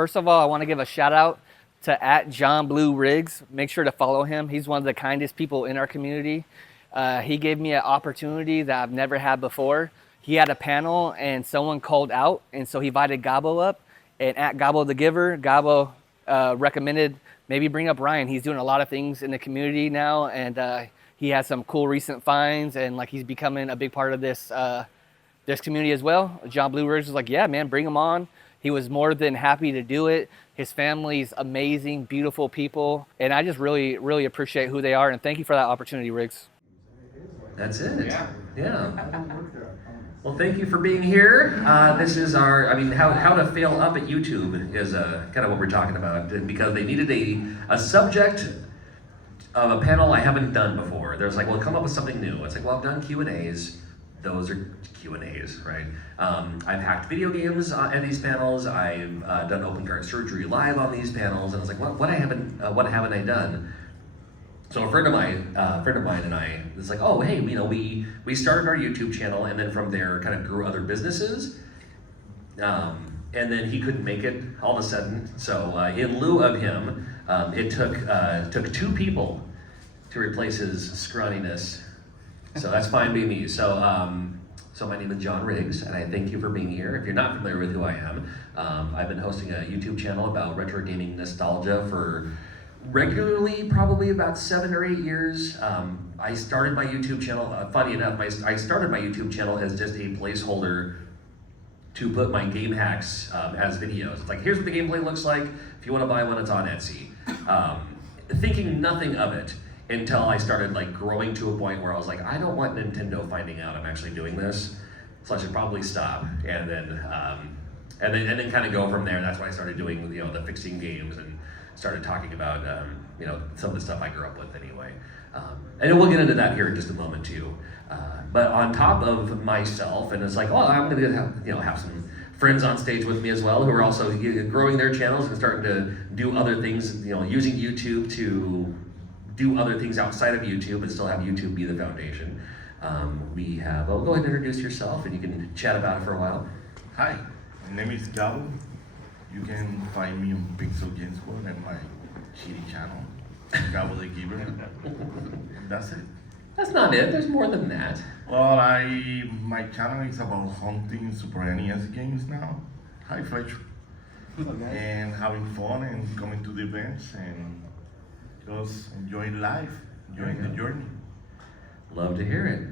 First of all, I want to give a shout out to @JohnBlueRiggs. Make sure to follow him. He's one of the kindest people in our community. He gave me an opportunity that I've never had before. He had a panel and someone called out, and so he invited Gabbo up. And @Gabbo the Giver, Gabbo recommended maybe bring up Ryan. He's doing a lot of things in the community now, and he has some cool recent finds, and like he's becoming a big part of this community as well. John Blue Ridge was like, yeah, man, bring him on. He was more than happy to do it. His family's amazing, beautiful people, and I just really, really appreciate who they are, and thank you for that opportunity, Riggs. That's it. Yeah. Well, thank you for being here. This is our, how to fail up at YouTube is kind of what we're talking about, because they needed a subject of a panel I haven't done before. There's like, well, come up with something new. It's like, well, I've done Q&As. Those are Q&As, right? I've hacked video games at these panels. I've done open heart surgery live on these panels, and I was like, what haven't I done? So a friend of mine and I was like, oh, hey, we started our YouTube channel, and then from there kind of grew other businesses. And then he couldn't make it all of a sudden. So in lieu of him, it took 2 people to replace his scrawniness. So that's fine by me. So my name is John Riggs, and I thank you for being here. If you're not familiar with who I am, I've been hosting a YouTube channel about retro gaming nostalgia for regularly probably about 7 or 8 years. I started my YouTube channel, funny enough, I started my YouTube channel as just a placeholder to put my game hacks as videos. It's like, here's what the gameplay looks like. If you want to buy one, it's on Etsy. Thinking nothing of it until I started like growing to a point where I was like, I don't want Nintendo finding out I'm actually doing this, so I should probably stop. And then kind of go from there. That's when I started doing the fixing games and started talking about some of the stuff I grew up with anyway. And we'll get into that here in just a moment too. But on top of myself, and it's like, oh, I'm gonna have some friends on stage with me as well who are also growing their channels and starting to do other things, using YouTube to do other things outside of YouTube, but still have YouTube be the foundation. We have, go ahead and introduce yourself, and you can chat about it for a while. Hi, my name is Gabbo. You can find me on Pixel Games World and my shitty channel, Gabbo the Giver. That's it. That's not it. There's more than that. Well, my channel is about hunting Super NES games now. Hi, Fletcher. And having fun and coming to the events and just enjoying life, enjoying the journey. Love to hear it.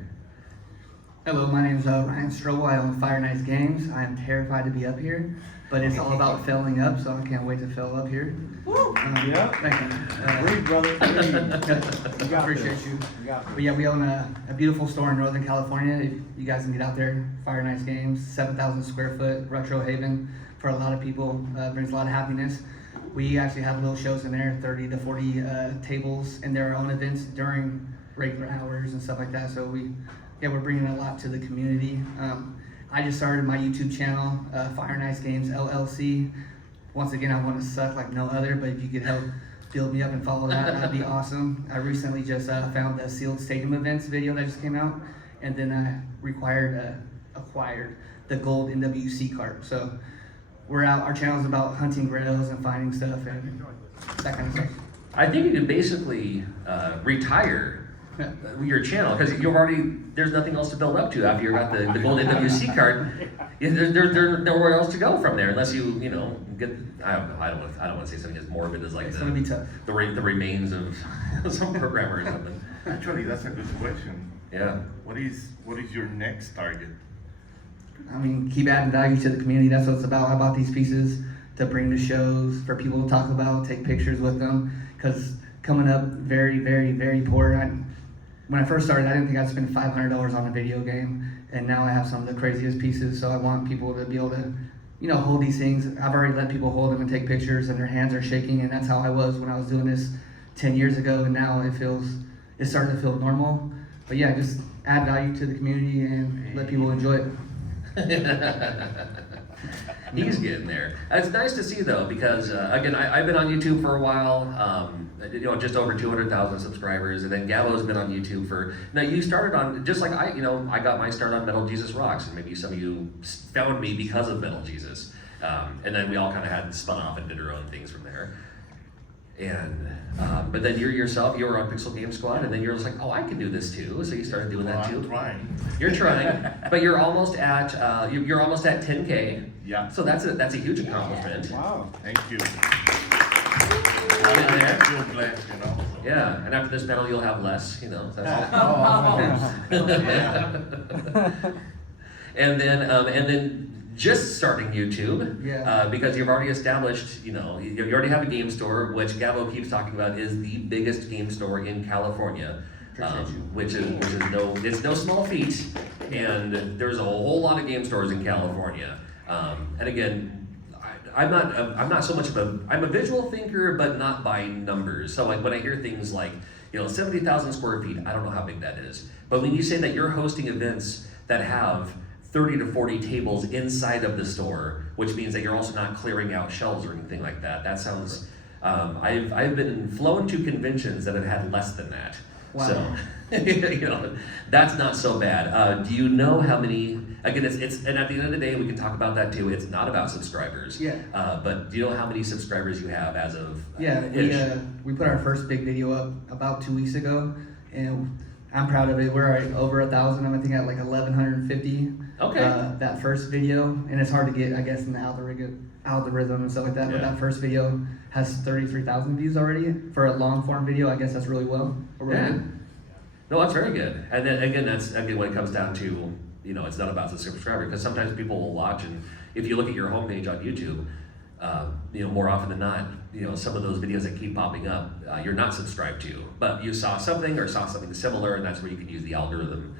Hello, my name is Ryan Strobel. I own Fire Nice Games. I am terrified to be up here, but it's all about failing up, so I can't wait to fail up here. Woo! Yeah. Thank you. Breathe, brother. Breathe. I appreciate you. But yeah, we own a beautiful store in Northern California. If you guys can get out there, Fire Nice Games, 7,000 square foot retro haven for a lot of people. Brings a lot of happiness. We actually have little shows in there, 30 to 40 tables, and there are own events during regular hours and stuff like that. So we're bringing a lot to the community. I just started my YouTube channel, Fire Nice Games LLC. Once again, I want to suck like no other, but if you could help build me up and follow that, that'd be awesome. I recently just found the Sealed Stadium Events video that just came out, and then I acquired the gold NWC card. So we're out. Our channel is about hunting grails and finding stuff and that kind of stuff. I think you could basically retire your channel, because there's nothing else to build up to after you got the gold NWC card. There's nowhere else to go from there unless you get, I don't want to say something as morbid as like it's gonna be tough. The remains of some programmer or something. Actually, that's a good question. Yeah. What is your next target? Keep adding value to the community. That's what it's about. I bought these pieces to bring to shows for people to talk about, take pictures with them. Because coming up very, very, very poor. When I first started, I didn't think I'd spend $500 on a video game, and now I have some of the craziest pieces. So I want people to be able to, hold these things. I've already let people hold them and take pictures, and their hands are shaking, and that's how I was when I was doing this 10 years ago. And now it's starting to feel normal. But yeah, just add value to the community and let people enjoy it. He's getting there. It's nice to see though, because again, I've been on YouTube for a while, just over 200,000 subscribers, and then Gabbo's been on YouTube for. Now you started on just like I got my start on Metal Jesus Rocks, and maybe some of you found me because of Metal Jesus. And then we all kind of had spun off and did our own things from there. And but then you were on Pixel Game Squad, and then you're just like, oh, I can do this too. So you started doing that too. I'm trying. You're trying, but you're almost at 10K. Yeah. So that's a huge accomplishment. Wow. Thank you. Getting there. I feel blessed, you know. Yeah, and after this panel, you'll have less. You know. That's Yeah. and then just starting YouTube, Yeah. because you've already established, you already have a game store, which Gabbo keeps talking about is the biggest game store in California, which is no small feat, and there's a whole lot of game stores in California, and again, I'm not so much I'm a visual thinker, but not by numbers. So like when I hear things like 70,000 square feet, I don't know how big that is, but when you say that you're hosting events that have 30 to 40 tables inside of the store, which means that you're also not clearing out shelves or anything like that. That sounds, I've been flown to conventions that have had less than that. Wow. So, that's not so bad. Do you know how many, again, it's, and at the end of the day, we can talk about that too. It's not about subscribers. Yeah. But do you know how many subscribers you have as of? Yeah, we put our first big video up about 2 weeks ago, and I'm proud of it. We're at over 1,000. I'm I think at like 1,150. Okay. That first video, and it's hard to get, I guess, in the algorithm and stuff like that. Yeah. But that first video has 33,000 views already for a long form video. I guess that's really well. Yeah. No, that's very good. And then again, that's when it comes down to, it's not about the subscriber, because sometimes people will watch, and if you look at your homepage on YouTube, more often than not, some of those videos that keep popping up, you're not subscribed to, but you saw something similar, and that's where you can use the algorithm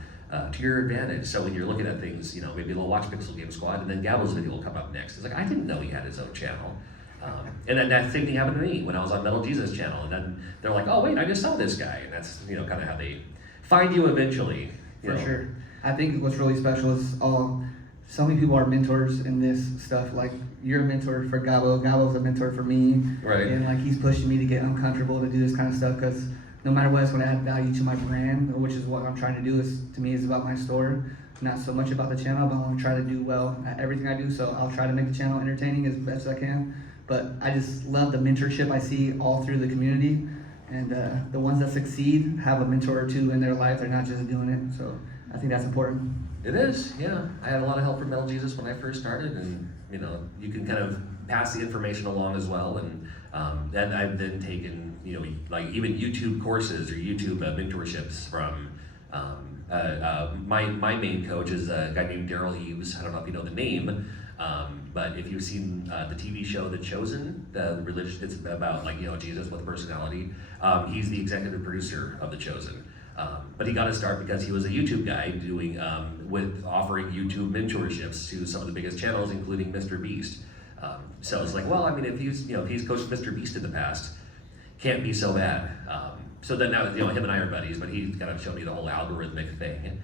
to your advantage. So when you're looking at things, maybe they'll watch Pixel Game Squad, and then Gabbo's video will come up next. It's like, I didn't know he had his own channel. And then that same thing happened to me when I was on Metal Jesus channel, and then they're like, oh wait, I just saw this guy, and that's kind of how they find you eventually. For sure. I think what's really special is so many people are mentors in this stuff. Like, you're a mentor for Gabbo. Gabbo's a mentor for me. Right. And like, he's pushing me to get uncomfortable to do this kind of stuff, because no matter what, it's going to add value to my brand, which is what I'm trying to do. To me, is about my store, not so much about the channel, but I want to try to do well at everything I do. So I'll try to make the channel entertaining as best as I can. But I just love the mentorship I see all through the community. And the ones that succeed have a mentor or two in their life. They're not just doing it. So I think that's important. It is, yeah. I had a lot of help from Metal Jesus when I first started, and you can kind of pass the information along as well. And then I've then taken, like even YouTube courses or YouTube mentorships from my main coach is a guy named Daryl Eves. I don't know if you know the name, but if you've seen the TV show The Chosen, the religion, it's about Jesus with personality. He's the executive producer of The Chosen. But he got his start because he was a YouTube guy doing offering YouTube mentorships to some of the biggest channels, including Mr. Beast. So it's like, well, I mean, if he's coached Mr. Beast in the past, can't be so bad. So then now, him and I are buddies, but he kind of showed me the whole algorithmic thing.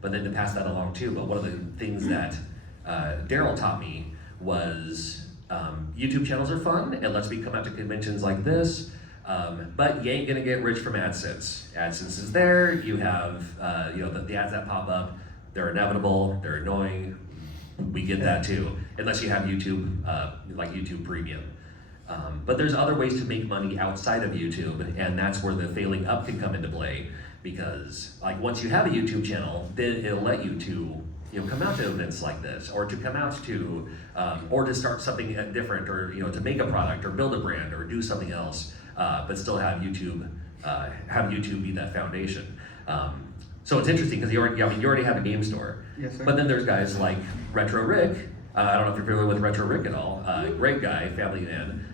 But then to pass that along too. But one of the things that Daryl taught me was YouTube channels are fun. It lets me come out to conventions like this. But you ain't gonna get rich from AdSense. AdSense is there. You have the ads that pop up. They're inevitable. They're annoying. We get that too, unless you have YouTube, like YouTube Premium. But there's other ways to make money outside of YouTube, and that's where the failing up can come into play. Because like once you have a YouTube channel, then it'll let you to come out to events like this, or to come out to, or to start something different, or to make a product, or build a brand, or do something else. But still have YouTube be that foundation. So it's interesting because you already have a game store. Yes, sir. But then there's guys like Retro Rick. I don't know if you're familiar with Retro Rick at all. Great guy, family man.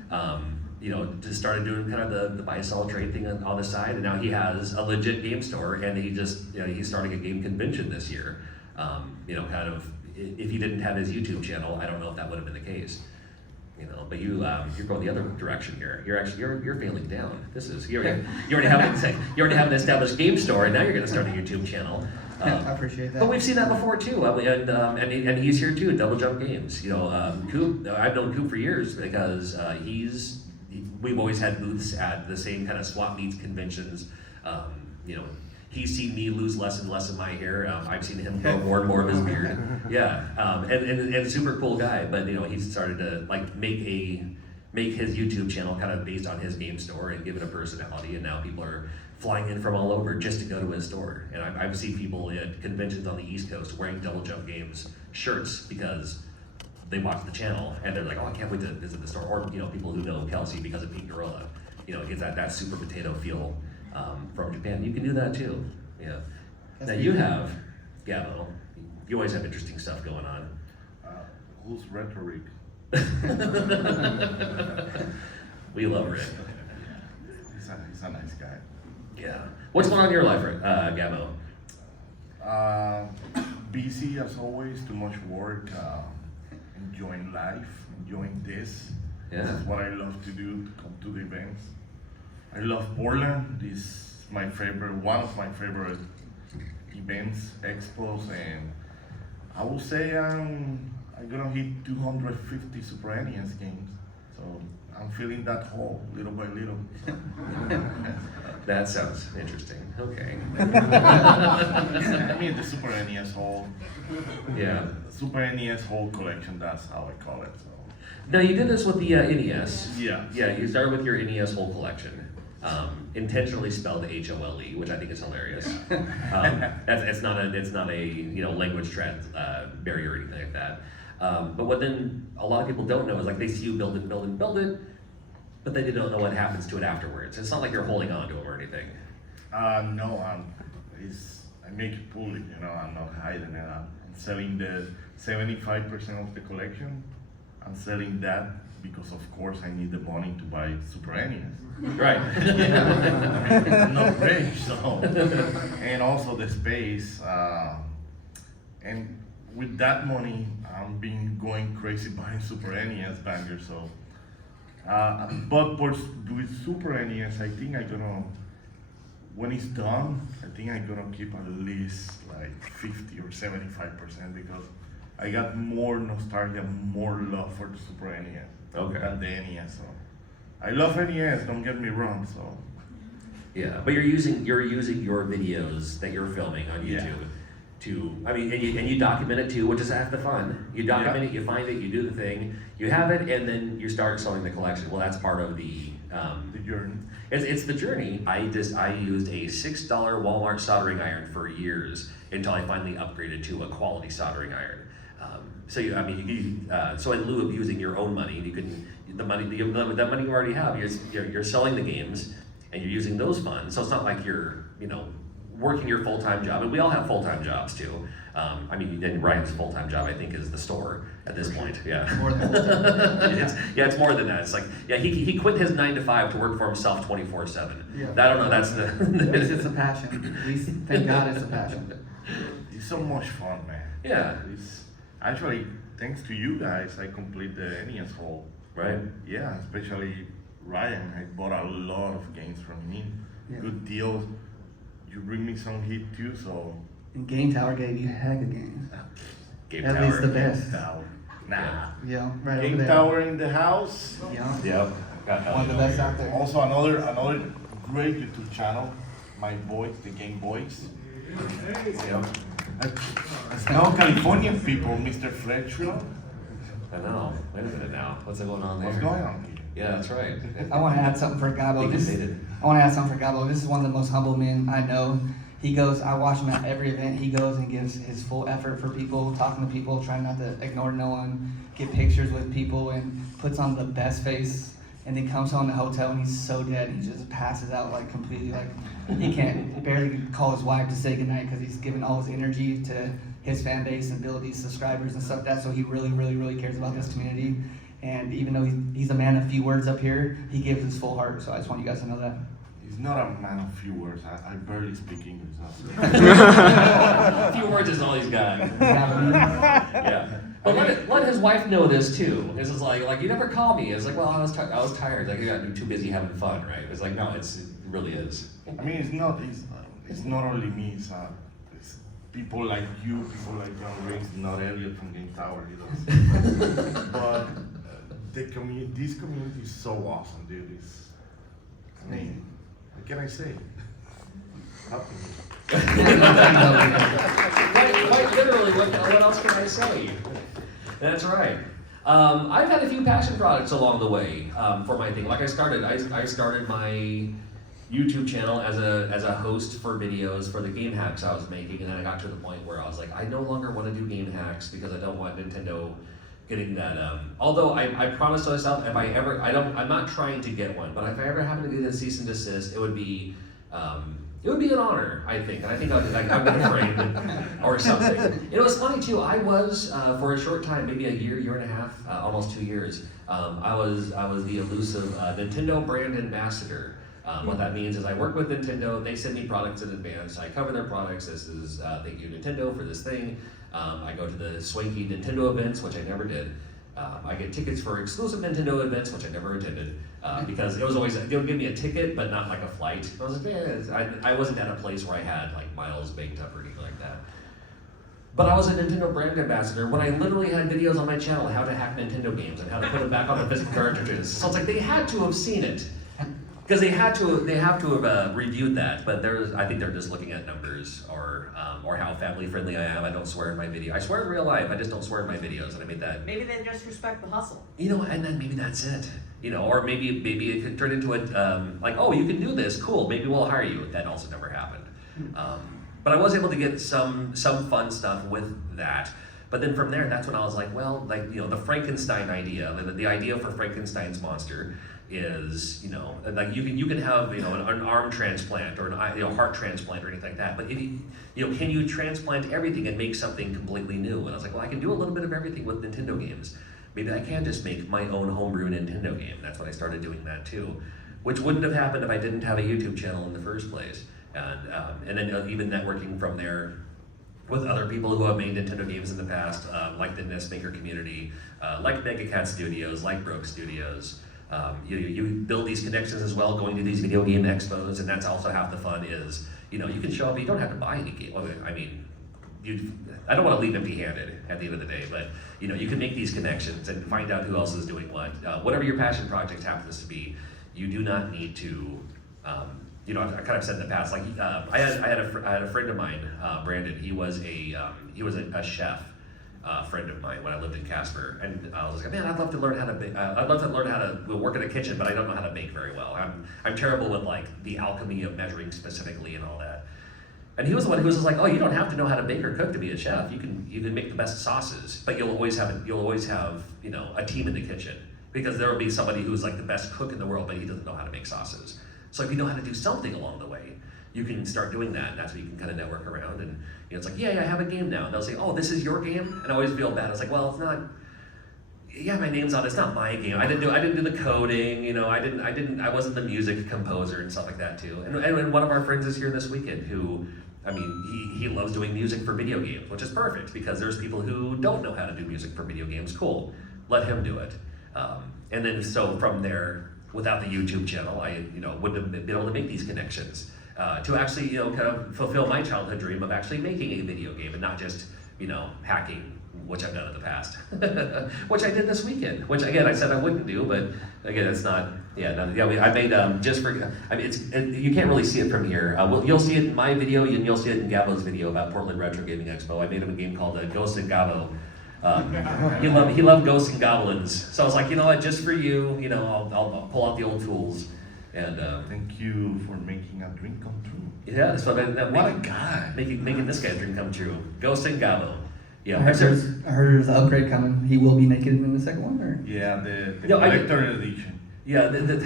Just started doing kind of the buy sell trade thing on the side, and now he has a legit game store, and he's starting a game convention this year. Kind of if he didn't have his YouTube channel, I don't know if that would have been the case. But you're going the other direction here. You're failing down. You already have an established game store, and now you're going to start a YouTube channel. I appreciate that. But we've seen that before too. And he's here too. Double Jump Games. Coop. I've known Coop for years because we've always had booths at the same kind of swap meets conventions. he's seen me lose less and less of my hair. I've seen him grow more and more of his beard. Yeah, and super cool guy. But you know, he's started to like make his YouTube channel kind of based on his game store and give it a personality. And now people are flying in from all over just to go to his store. And I've seen people at conventions on the East Coast wearing Double Jump Games shirts because they watch the channel and they're like, oh, I can't wait to visit the store. Or you know, people who know Kelsey because of Pink Gorilla. You know, it gets that super potato feel from Japan. You can do that too. Yeah. That's now you have, Gabbo, you always have interesting stuff going on. Who's rhetoric? We love Rick. He's a nice guy. Yeah. What's going on in your life, Gabbo? Busy as always, too much work, enjoying life, enjoying this. Yeah. This is what I love to do, to come to the events. I love Portland. This is my favorite, one of my favorite events, expos, and I will say I'm gonna hit 250 Super NES games. So I'm filling that hole little by little. That sounds interesting. Okay. I mean the Super NES hole. Yeah. Super NES whole collection, that's how I call it. So. Now you did this with the NES. Yeah. Yeah, you started with your NES whole collection. Intentionally spelled HOLE, which I think is hilarious. It's not a you know language barrier or anything like that. But what then a lot of people don't know is like they see you build it, but then they don't know what happens to it afterwards. It's not like you're holding on to them or anything. No, I make it public, you know, I'm not hiding it. I'm selling the 75% of the collection. I'm selling that because of course I need the money to buy Super NES. Right. I'm not rich, so. And also the space. And with that money, I'm been going crazy buying Super NES bangers, so. But with Super NES, I think I'm gonna, when it's done, I think I'm gonna keep at least like 50 or 75% because I got more nostalgia, more love for the Super NES than the NES. So I love NES, don't get me wrong. So Yeah, but you're using your videos that you're filming on YouTube to, I mean, and you document it too, which is half the fun. You document it, you find it, you do the thing, you have it, and then you start selling the collection. Well, that's part of the journey. It's the journey. I used a $6 Walmart soldering iron for years until I finally upgraded to a quality soldering iron. So so in lieu of using your own money, you can that money you already have. You're selling the games, and you're using those funds. So it's not like you're working your full-time job, and we all have full-time jobs too. Then Ryan's full-time job, I think, is the store at this point. Yeah. More than It's more than that. It's like, he quit his 9 to 5 to work for himself 24/7. Yeah. I don't know. That's At least it's a passion. At least, thank God it's a passion. It's so much fun, man. Yeah. It's actually thanks to you guys, I complete the NES hole. Right. Yeah, especially Ryan. I bought a lot of games from him. Yeah. Good deals. You bring me some heat too, so. And Game Tower gave you a heck of games. Game At Tower. least the best. Tower. Nah. Yeah, right Game over there. Tower in the house. Yeah. Yep. One of the best out there. Also another great YouTube channel, my boys, the Game Boys. Yep. Now Californian people, Mr. Fletcher. I know. Wait a minute now. What's going on there? What's going on here? Yeah, that's right. I want to add something for Gabbo. I want to add something for Gabbo. This is one of the most humble men I know. He goes, I watch him at every event. He goes and gives his full effort for people, talking to people, trying not to ignore no one, get pictures with people, and puts on the best face. And then comes home to the hotel and he's so dead. He just passes out like completely, like he can't barely call his wife to say goodnight because he's giving all his energy to his fan base and build these subscribers and stuff like that. So he really, really, really cares about this community. And even though he's a man of few words up here, he gives his full heart. So I just want you guys to know that. He's not a man of few words. I barely speak English. A few words is all he's got. Yeah. But let his wife know this too. It's just like you never call me. It's like, well, I was tired. Like, I'm too busy having fun, right? It's like, no, it really is. I mean, it's not only me. It's people like you, people like John Riggs, not Elliot from Game Tower. But this community is so awesome, dude. I mean, what can I say? Happy. Quite literally, what else can I say? That's right. I've had a few passion projects along the way for my thing. Like I started my YouTube channel as a host for videos for the game hacks I was making, and then I got to the point where I was like, I no longer want to do game hacks because I don't want Nintendo getting that. Although I promised myself if I ever, I'm not trying to get one, but if I ever happen to get a cease and desist, it would be an honor, I think. And I think I'm gonna frame it or something. It was funny too. I was for a short time, maybe a year and a half, almost 2 years. I was the elusive Nintendo brand ambassador. What that means is I work with Nintendo. They send me products in advance. I cover their products. This is thank you Nintendo for this thing. I go to the swanky Nintendo events, which I never did. I get tickets for exclusive Nintendo events, which I never attended, because it was always, they would give me a ticket, but not like a flight. I was like, I wasn't at a place where I had like miles baked up or anything like that. But I was a Nintendo brand ambassador when I literally had videos on my channel how to hack Nintendo games and how to put them back on the physical cartridges. So it's like they had to have seen it. Because they have to have reviewed that, but I think they're just looking at numbers or how family friendly I am. I don't swear in my video. I swear in real life. I just don't swear in my videos, and I made that. Maybe they just respect the hustle. You know, and then maybe that's it. You know, or maybe it could turn into a like, oh, you can do this, cool. Maybe we'll hire you. That also never happened. But I was able to get some fun stuff with that. But then from there, that's when I was like, well, like, you know, the Frankenstein idea, the idea for Frankenstein's monster is, you know, like you can have, you know, an arm transplant or an heart transplant or anything like that. But if you know, can you transplant everything and make something completely new? And I was like, well, I can do a little bit of everything with Nintendo games. Maybe I can just make my own homebrew Nintendo game. That's when I started doing that too, which wouldn't have happened if I didn't have a YouTube channel in the first place. And then even networking from there with other people who have made Nintendo games in the past, like the NES Maker community, like Mega Cat Studios, like Broke Studios. You build these connections as well, going to these video game expos, and that's also half the fun is, you know, you can show up, you don't have to buy any game. Well, I mean, I don't want to leave empty-handed at the end of the day, but, you know, you can make these connections and find out who else is doing what. Whatever your passion project happens to be, you do not need to, you know, I've kind of said in the past, like, I had a friend of mine, Brandon, he was a chef. Friend of mine when I lived in Casper, and I was like, man, I'd love to learn how to bake. I'd love to learn how to work in a kitchen, but I don't know how to bake very well. I'm terrible with like the alchemy of measuring specifically and all that. And he was the one who was just like, oh, you don't have to know how to bake or cook to be a chef. You can make the best sauces, but you'll always have you know, a team in the kitchen, because there will be somebody who's like the best cook in the world, but he doesn't know how to make sauces. So if you know how to do something along the way, you can start doing that, and that's where you can kind of network around. And you know, it's like, yeah, I have a game now. And they'll say, oh, this is your game? And I always feel bad. I was like, well, it's not. Yeah, my name's on it. It's not my game. I didn't do the coding. You know, I wasn't the music composer and stuff like that too. And one of our friends is here this weekend who, I mean, he loves doing music for video games, which is perfect because there's people who don't know how to do music for video games. Cool, let him do it. And then so from there, without the YouTube channel, I wouldn't have been able to make these connections. To actually, you know, kind of fulfill my childhood dream of actually making a video game and not just, you know, hacking, which I've done in the past, which I did this weekend. Which again, I said I wouldn't do, but again, it's not. I made just for. I mean, you can't really see it from here. You'll see it in my video, and you'll see it in Gabbo's video about Portland Retro Gaming Expo. I made him a game called Ghosts and Gabbo. He loved ghosts and goblins, so I was like, you know what, just for you, you know, I'll pull out the old tools. And thank you for making a dream come true. Yeah, so what a guy! Making this guy's dream come true. Ghost and Gabbo. Yeah, I heard there's an upgrade coming. He will be naked in the second one, or? Yeah, the collector edition. Yeah, the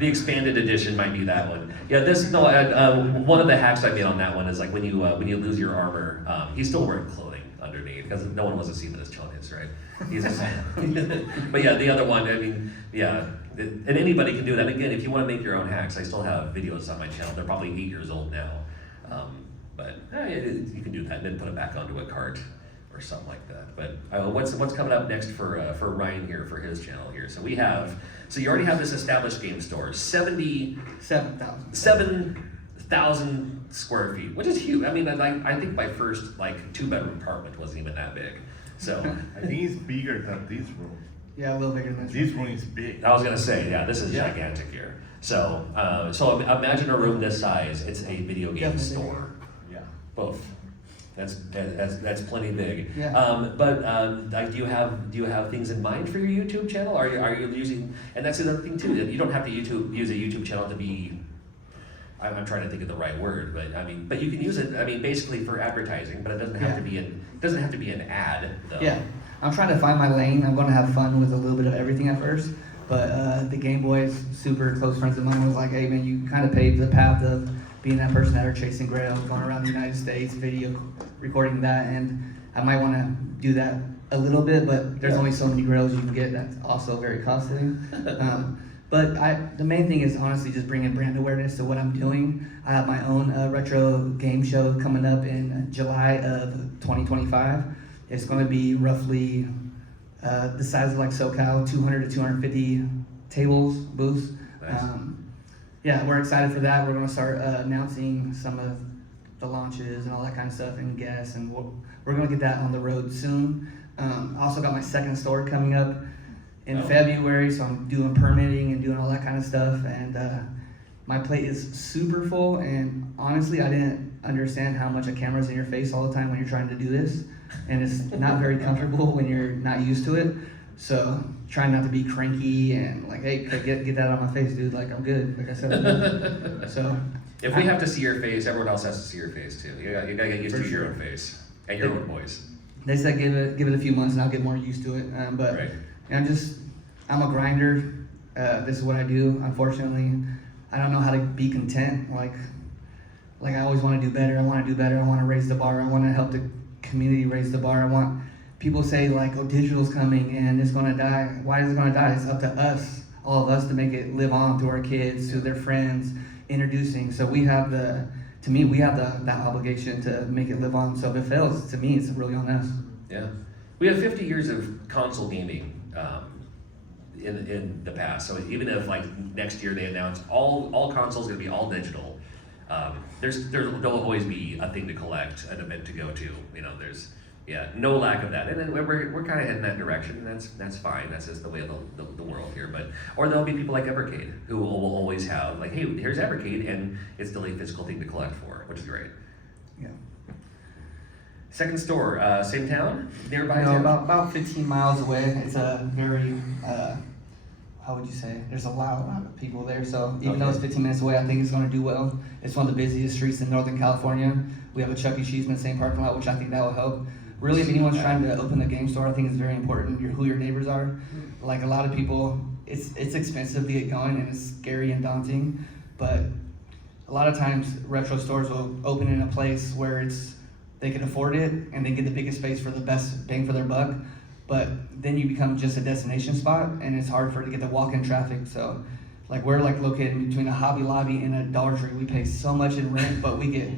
expanded edition might be that one. Yeah, one of the hacks I made on that one is like when you lose your armor, he's still wearing clothing underneath because no one wants to see that his chon is, right? But yeah, the other one, I mean, yeah. And anybody can do that. Again, if you want to make your own hacks, I still have videos on my channel. They're probably 8 years old now. But you can do that and then put it back onto a cart or something like that. But what's coming up next for Ryan here for his channel here? So you already have this established game store, 7,000 square feet, which is huge. I mean, I think my first like 2-bedroom apartment wasn't even that big. So I think it's bigger than this room. Yeah, a little bigger than this. This room is big. I was gonna say, yeah, this is gigantic here. So, so imagine a room this size. It's a video game Definitely. store. Yeah. Both. That's plenty big. Yeah. But like, do you have things in mind for your YouTube channel? Are you using? And that's another thing too. You don't have to use a YouTube channel to be. I'm trying to think of the right word, but I mean, but you can use it. I mean, basically for advertising, but it doesn't have to be an ad. Though. Yeah, I'm trying to find my lane. I'm going to have fun with a little bit of everything at first. But the Game Boys, super close friends of mine, was like, hey man, you kind of paved the path of being that person that are chasing grails, going around the United States, video recording that, and I might want to do that a little bit, but there's only so many grails you can get. That's also very costly. But the main thing is honestly just bringing brand awareness to what I'm doing. I have my own retro game show coming up in July of 2025. It's going to be roughly the size of like SoCal, 200 to 250 tables, booths. Nice. Yeah, we're excited for that. We're going to start announcing some of the launches and all that kind of stuff and guests, and we're going to get that on the road soon. I also got my second store coming up in February, so I'm doing permitting and doing all that kind of stuff, and my plate is super full, and honestly I didn't understand how much a camera's in your face all the time when you're trying to do this, and it's not very comfortable when you're not used to it. So trying not to be cranky and like, hey, get that out of my face, dude, like I'm good, like I said I'm good. So If we have to see your face, everyone else has to see your face too. You gotta get used For to your sure. own face and your own voice. they said give it a few months and I'll get more used to it, but Right. I'm a grinder. This is what I do. Unfortunately, I don't know how to be content. Like I always want to do better. I want to do better. I want to raise the bar. I want to help the community raise the bar. I want people say like, oh, digital's coming and it's gonna die. Why is it gonna die? It's up to us, all of us, to make it live on to our kids, to their friends, introducing. So we have the obligation to make it live on. So if it fails, to me, it's really on us. Yeah, we have 50 years of console gaming in the past. So even if like next year they announce all consoles going to be all digital, there'll always be a thing to collect, an event to go to. You know, there's no lack of that, and then we're kind of heading that direction. And that's fine. That's just the way of the world here. Or there'll be people like Evercade who will always have like, hey, here's Evercade, and it's still a physical thing to collect for, which is great. Yeah. Second store, same town, nearby. No, town? about 15 miles away. It's a very, how would you say? There's a lot of people there. So even though it's 15 minutes away, I think it's going to do well. It's one of the busiest streets in Northern California. We have a Chuck E. Cheese in the same parking lot, which I think that will help. Really, if anyone's trying to open a game store, I think it's very important who your neighbors are. Like a lot of people, it's expensive to get going and it's scary and daunting. But a lot of times, retro stores will open in a place where they can afford it and they get the biggest space for the best bang for their buck. But then you become just a destination spot and it's hard to get the walk-in traffic. So like we're like located between a Hobby Lobby and a Dollar Tree. We pay so much in rent, but we get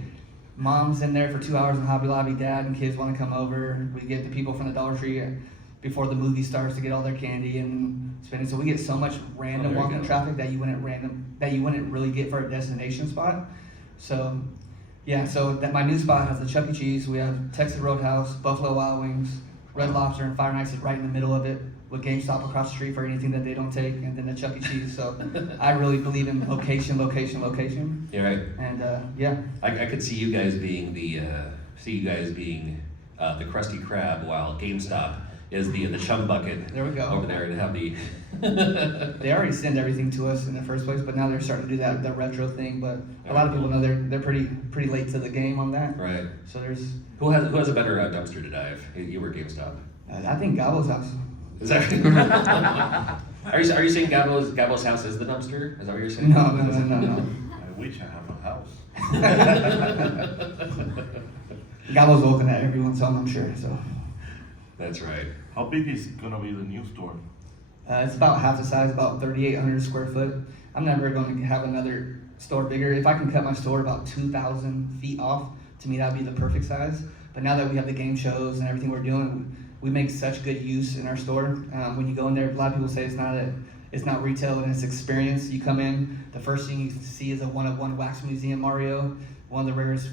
moms in there for 2 hours in Hobby Lobby, dad and kids want to come over. We get the people from the Dollar Tree before the movie starts to get all their candy and spend it. So we get so much random walk-in traffic that you wouldn't really get for a destination spot. So yeah, so my new spot has the Chuck E. Cheese. We have Texas Roadhouse, Buffalo Wild Wings, Red Lobster, and Fire and Ice is right in the middle of it, with GameStop across the street for anything that they don't take, and then the Chuck E. Cheese. So I really believe in location. You're right. And yeah. I could see you guys being the Krusty Krab, while GameStop is the chum bucket. There we go. Over there, and have the. They already send everything to us in the first place, but now they're starting to do the retro thing. But a lot of people know they're pretty late to the game on that. Right. So there's. Who has a better dumpster to dive? You or GameStop? I think Gabbo's house. Is that? Are you saying Gabbo's house is the dumpster? Is that what you're saying? No. I wish I have a house. Gabbo's open at everyone, so I'm sure. So. That's right. How big is gonna be the new store? It's about half the size, about 3,800 square foot. I'm never going to have another store bigger. If I can cut my store about 2,000 feet off, to me that'd be the perfect size. But now that we have the game shows and everything we're doing, we make such good use in our store. When you go in there, a lot of people say it's not retail and it's experience. You come in, the first thing you see is a one-of-one wax museum Mario, one of the rarest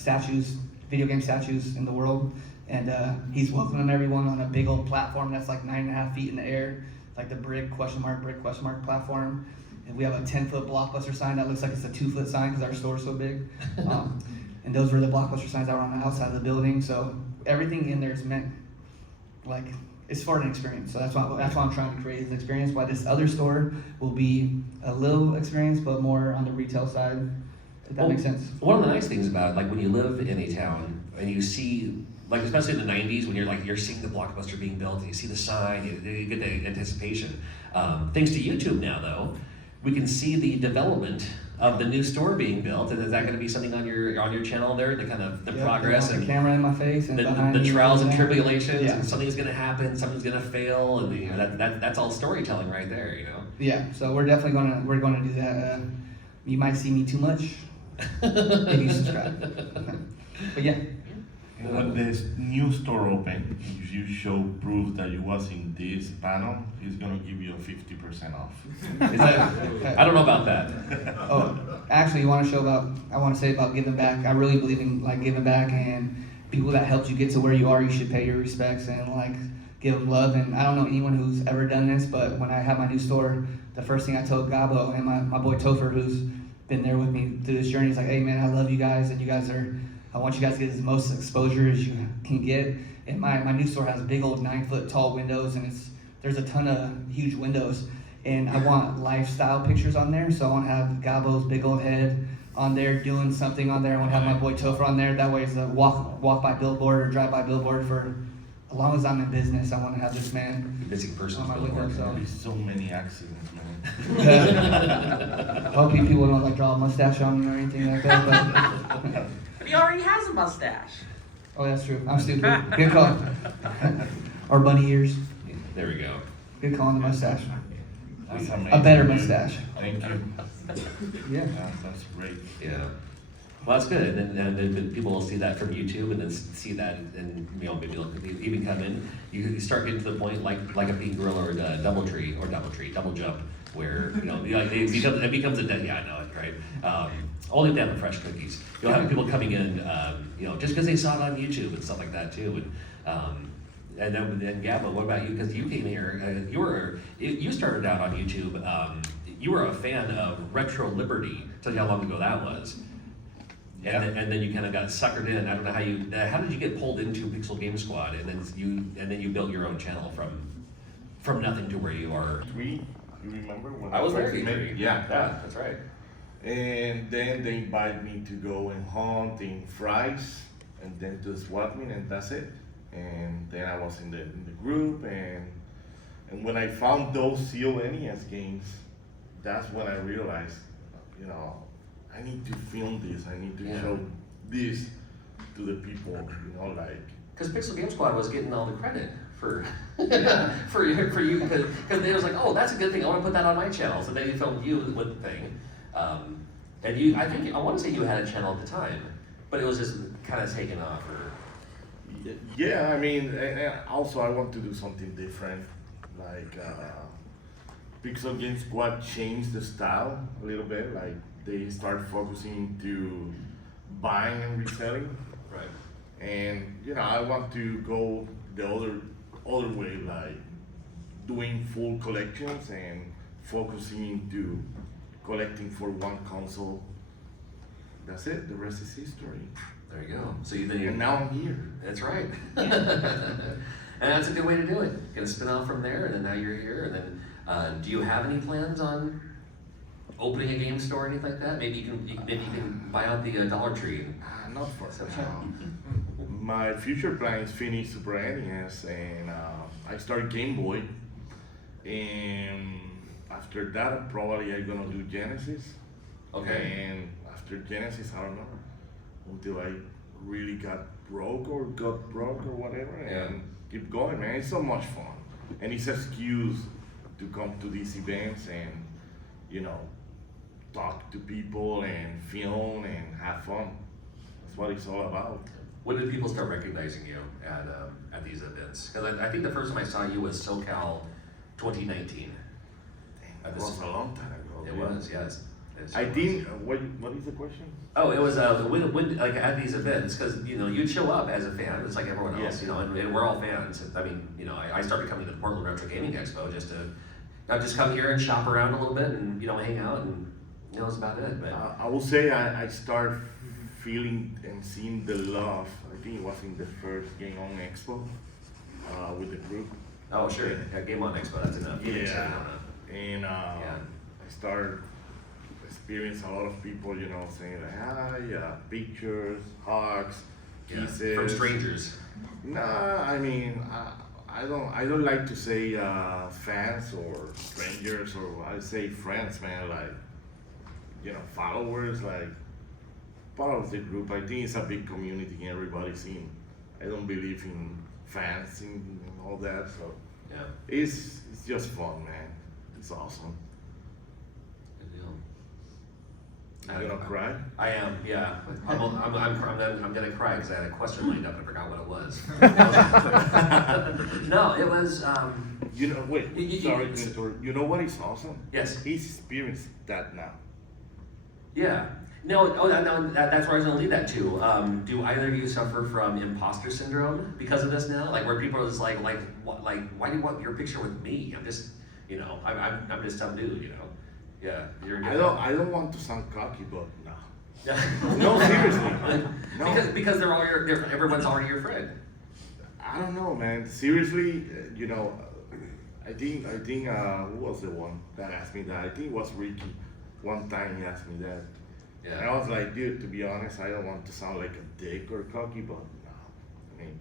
statues, video game statues in the world. And he's welcoming everyone on a big old platform that's like 9.5 feet in the air, like the brick ? Platform. And we have a 10-foot Blockbuster sign that looks like it's a 2-foot sign because our store's so big. And those were the Blockbuster signs that were on the outside of the building. So everything in there is meant, like, it's for an experience. So that's why I'm trying to create an experience. Why this other store will be a little experience, but more on the retail side. If that makes sense. One of the nice things about, like, when you live in a town and you see, like, especially in the 90s, when you're seeing the Blockbuster being built, and you see the sign, you get the anticipation. Thanks to YouTube now, though, we can see the development of the new store being built. And is that going to be something on your channel there, the kind of the progress and and the camera in my face and the trials and tribulations, yeah. and something's going to happen, something's going to fail, and you know, that's all storytelling right there, you know. Yeah, so we're definitely gonna do that. You might see me too much. If you subscribe. But yeah. When this new store open, if you show proof that you was in this panel, it's gonna give you a 50% off. Is that, I don't know about that. Oh, actually, I want to say about giving back. I really believe in like giving back, and people that helped you get to where you are, you should pay your respects and like give them love. And I don't know anyone who's ever done this, but when I had my new store, the first thing I told Gabbo and my boy Topher, who's been there with me through this journey, is like, hey man, I love you guys, and I want you guys to get as most exposure as you can get. And my new store has big old 9-foot tall windows, and there's a ton of huge windows. And I want lifestyle pictures on there, so I want to have Gabbo's big old head on there doing something on there. I want to have my boy Topher on there. That way it's a walk by billboard or drive by billboard for as long as I'm in business. I want to have this man Missing persons on my billboard. window. There's so many accidents, man. Hopefully people don't like draw a mustache on him or anything like that. But He already has a mustache. oh, that's true. I'm stupid. Good call. Or bunny ears. There we go. Good call on the mustache. That's amazing. A better dude. mustache. Thank you. Yeah. That's great. Yeah. Well, that's good, and then people will see that from YouTube, and then see that, and you know, maybe they'll even come in. You start getting to the point like a Pink Gorilla or a double jump, where you know, like it becomes a dead. Yeah, I know it, right? Only if they have the fresh cookies. You'll have people coming in, you know, just because they saw it on YouTube and stuff like that too. And then Gabbo, what about you? Because you came here, you started out on YouTube. You were a fan of Retro Liberty. Tell you how long ago that was. Yeah. And then you kind of got suckered in. I don't know how did you get pulled into Pixel Game Squad, and then you built your own channel from nothing to where you are. You remember when I was there. first met? Yeah. That's right. And then they invited me to go and hunt in fries, and then to swap meet, and that's it. And then I was in the group, and when I found those CONES games, that's when I realized, you know, I need to film this. I need to show this to the people, you know, like. Because Pixel Game Squad was getting all the credit for for you, because they was like, oh, that's a good thing. I want to put that on my channel. So they filmed you with the thing, and I want to say you had a channel at the time, but it was just kind of taken off. Yeah, I mean, and also I want to do something different, like Pixel Game Squad changed the style a little bit, like they start focusing to buying and reselling. Right. And you know, I want to go the other way, like doing full collections and focusing to collecting for one console. That's it. The rest is history. There you go. So you And now I'm here. That's right. And that's a good way to do it. Gonna spin off from there, and then now you're here. And then, do you have any plans on opening a game store or anything like that? Maybe you can buy out the Dollar Tree. Not for now. My future plan is finish Super NES, and I start Game Boy, and after that probably I'm gonna do Genesis. Okay. And after Genesis, I don't know, until I really got broke or whatever, and keep going, man. It's so much fun, and it's an excuse to come to these events and, you know, talk to people and film and have fun. That's what it's all about. When did people start recognizing you at these events? Because I think the first time I saw you was SoCal 2019. It was a long time ago. It dude. was, yes. I think, what is the question? Oh, it was when like at these events, because you'd show up as a fan, it's like everyone else, and we're all fans. I mean, I started coming to the Portland Retro Gaming Expo just to just come here and shop around a little bit and hang out, and that's about it. But I will say I start feeling and seeing the love. I think it was in the first Game On Expo with the group. oh sure, yeah, Game On Expo, that's enough. Yeah, and I start experience a lot of people, saying like hi, pictures, hugs, kisses from strangers. Nah, I mean, I don't like to say fans or strangers, or I say friends, man. Like, followers, like part of the group. I think it's a big community and everybody's in. I don't believe in fans and all that, so Yeah, it's just fun, man. It's awesome. good deal. You gonna cry? I am, yeah. I'm gonna cry because I had a question lined up and I forgot what it was. No, it was. Wait, sorry to interrupt. You know what is awesome? Yes. He's experienced that now. Yeah. No, that's where I was gonna lead that to. Do either of you suffer from imposter syndrome because of this now? Like where people are just like, why do you want your picture with me? I'm just, I'm just some dude, Yeah, you're good. I don't want to sound cocky, but no. No, seriously. No. Because everyone's already your friend. I don't know, man. Seriously, I think who was the one that asked me that? I think it was Ricky. One time he asked me that. Yeah. And I was like, dude, to be honest, I don't want to sound like a dick or cocky, but no. I mean,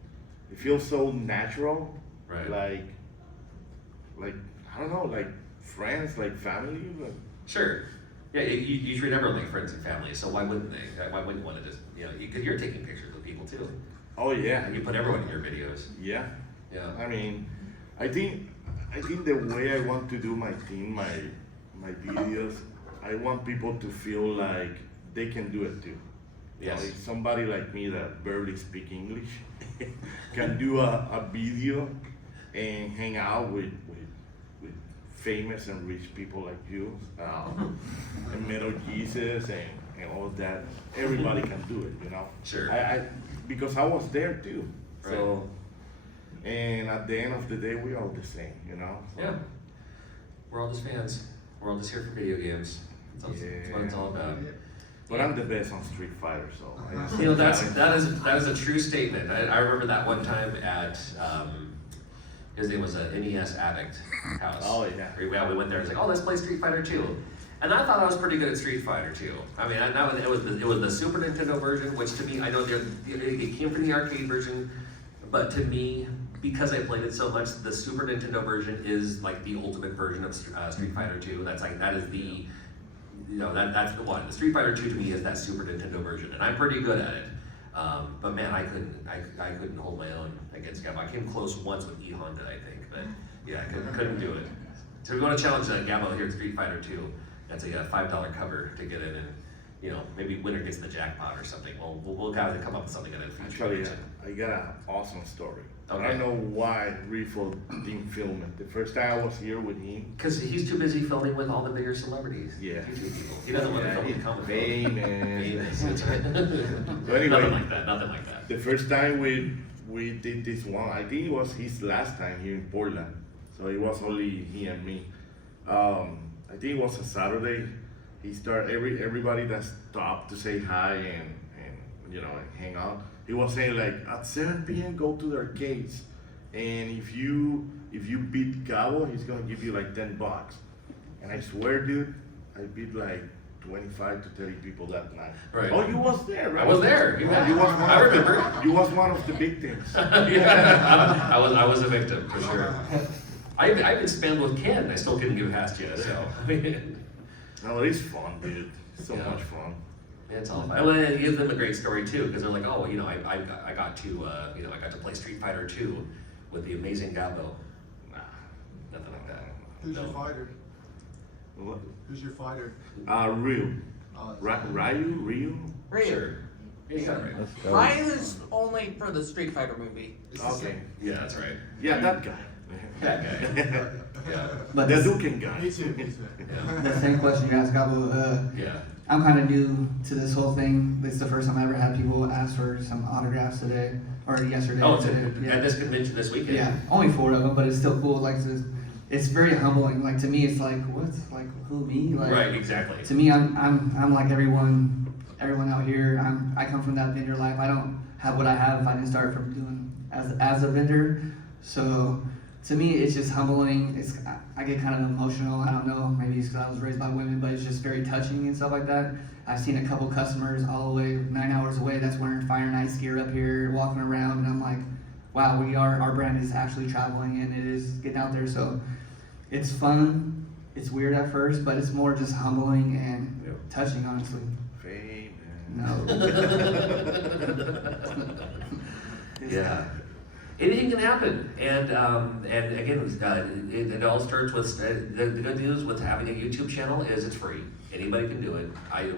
it feels so natural. Right. Like I don't know, like friends, like family. Like, Sure. Yeah, you treat everyone like friends and family, so why wouldn't they? Why wouldn't you want to just, because you're taking pictures with people too. oh yeah. And you put everyone in your videos. Yeah. Yeah. I mean, I think the way I want to do my thing, my videos, I want people to feel like they can do it too. Yes. Like somebody like me that barely speak English can do a video and hang out with famous and rich people like you, and Metal Jesus and all that. Everybody can do it, Sure. Because I was there too. Right. So, and at the end of the day, we're all the same, So, Yeah. We're all just fans. We're all just here for video games. That's what it's all about. But I'm the best on Street Fighter, so. That is a true statement. I remember that one time at his name was a NES Addict house. Oh yeah. We went there. It's like, oh, let's play Street Fighter 2. And I thought I was pretty good at Street Fighter 2. I mean, it was the Super Nintendo version, which to me, I know it came from the arcade version, but to me, because I played it so much, the Super Nintendo version is like the ultimate version of Street Fighter 2. That's the that's the one. The Street Fighter 2 to me is that Super Nintendo version, and I'm pretty good at it. But man, I couldn't hold my own against Gabbo. I came close once with E Honda, I think, but yeah, I couldn't do it. So we want to challenge Gabbo here at Street Fighter 2. That's a $5 cover to get in, and maybe winner gets the jackpot or something. We'll have to come up with something in the future. Actually, I got an awesome story. Okay. I don't know why Rifo didn't film it. The first time I was here with him. Because he's too busy filming with all the bigger celebrities. Yeah. YouTube people. He doesn't want to film with comic book. Famous. That's right. So anyway, Nothing like that. the first time we did this one, I think it was his last time here in Portland. So it was only he and me. I think it was a Saturday. He started everybody that stopped to say hi and hang out. He was saying like at 7 p.m. go to the arcades, and if you beat Gabbo, he's gonna give you like $10. And I swear, dude, I beat like 25 to 30 people that night. Right. Oh, you was there, right? I was there. You was one of the victims. Yeah, I was a victim for sure. I even spammed with Ken, and I still couldn't get past you. So No, it's fun, dude. So Yeah. much fun. it's all fun. Well, it gives them a great story too, because they're like, oh, I got to play Street Fighter 2 with the amazing Gabbo. Nah, nothing like that. Who's No. your fighter? What? Who's your fighter? Ryu. That's- Ryu? Sure. Yeah, you got it right. Mine is only for the Street Fighter movie. It's the Okay. same. Yeah, that's right. Yeah, that guy. That guy. Yeah. But The Duke guy. Yeah. the same question you asked, Gabbo, Yeah. I'm kind of new to this whole thing. This is the first time I ever had people ask for some autographs today, or yesterday. Oh, today. at this convention this weekend. Yeah, only 4 of them, but it's still cool. Like, it's very humbling. Like, to me, it's like, what? Like, who, me? Like, Right, exactly. to me, I'm like everyone out here. I come from that vendor life. I don't have what I have if I didn't start from doing as a vendor. So to me, it's just humbling. I get kind of emotional. I don't know, maybe it's because I was raised by women, but it's just very touching and stuff like that. I've seen a couple customers all the way 9 hours away that's wearing Fire and Ice gear up here, walking around, and I'm like, wow, our brand is actually traveling and it is getting out there. So it's fun. It's weird at first, but it's more just humbling and touching, honestly. Fame. No. Yeah. Anything can happen, and again, it all starts with the good news with having a YouTube channel is it's free. Anybody can do it.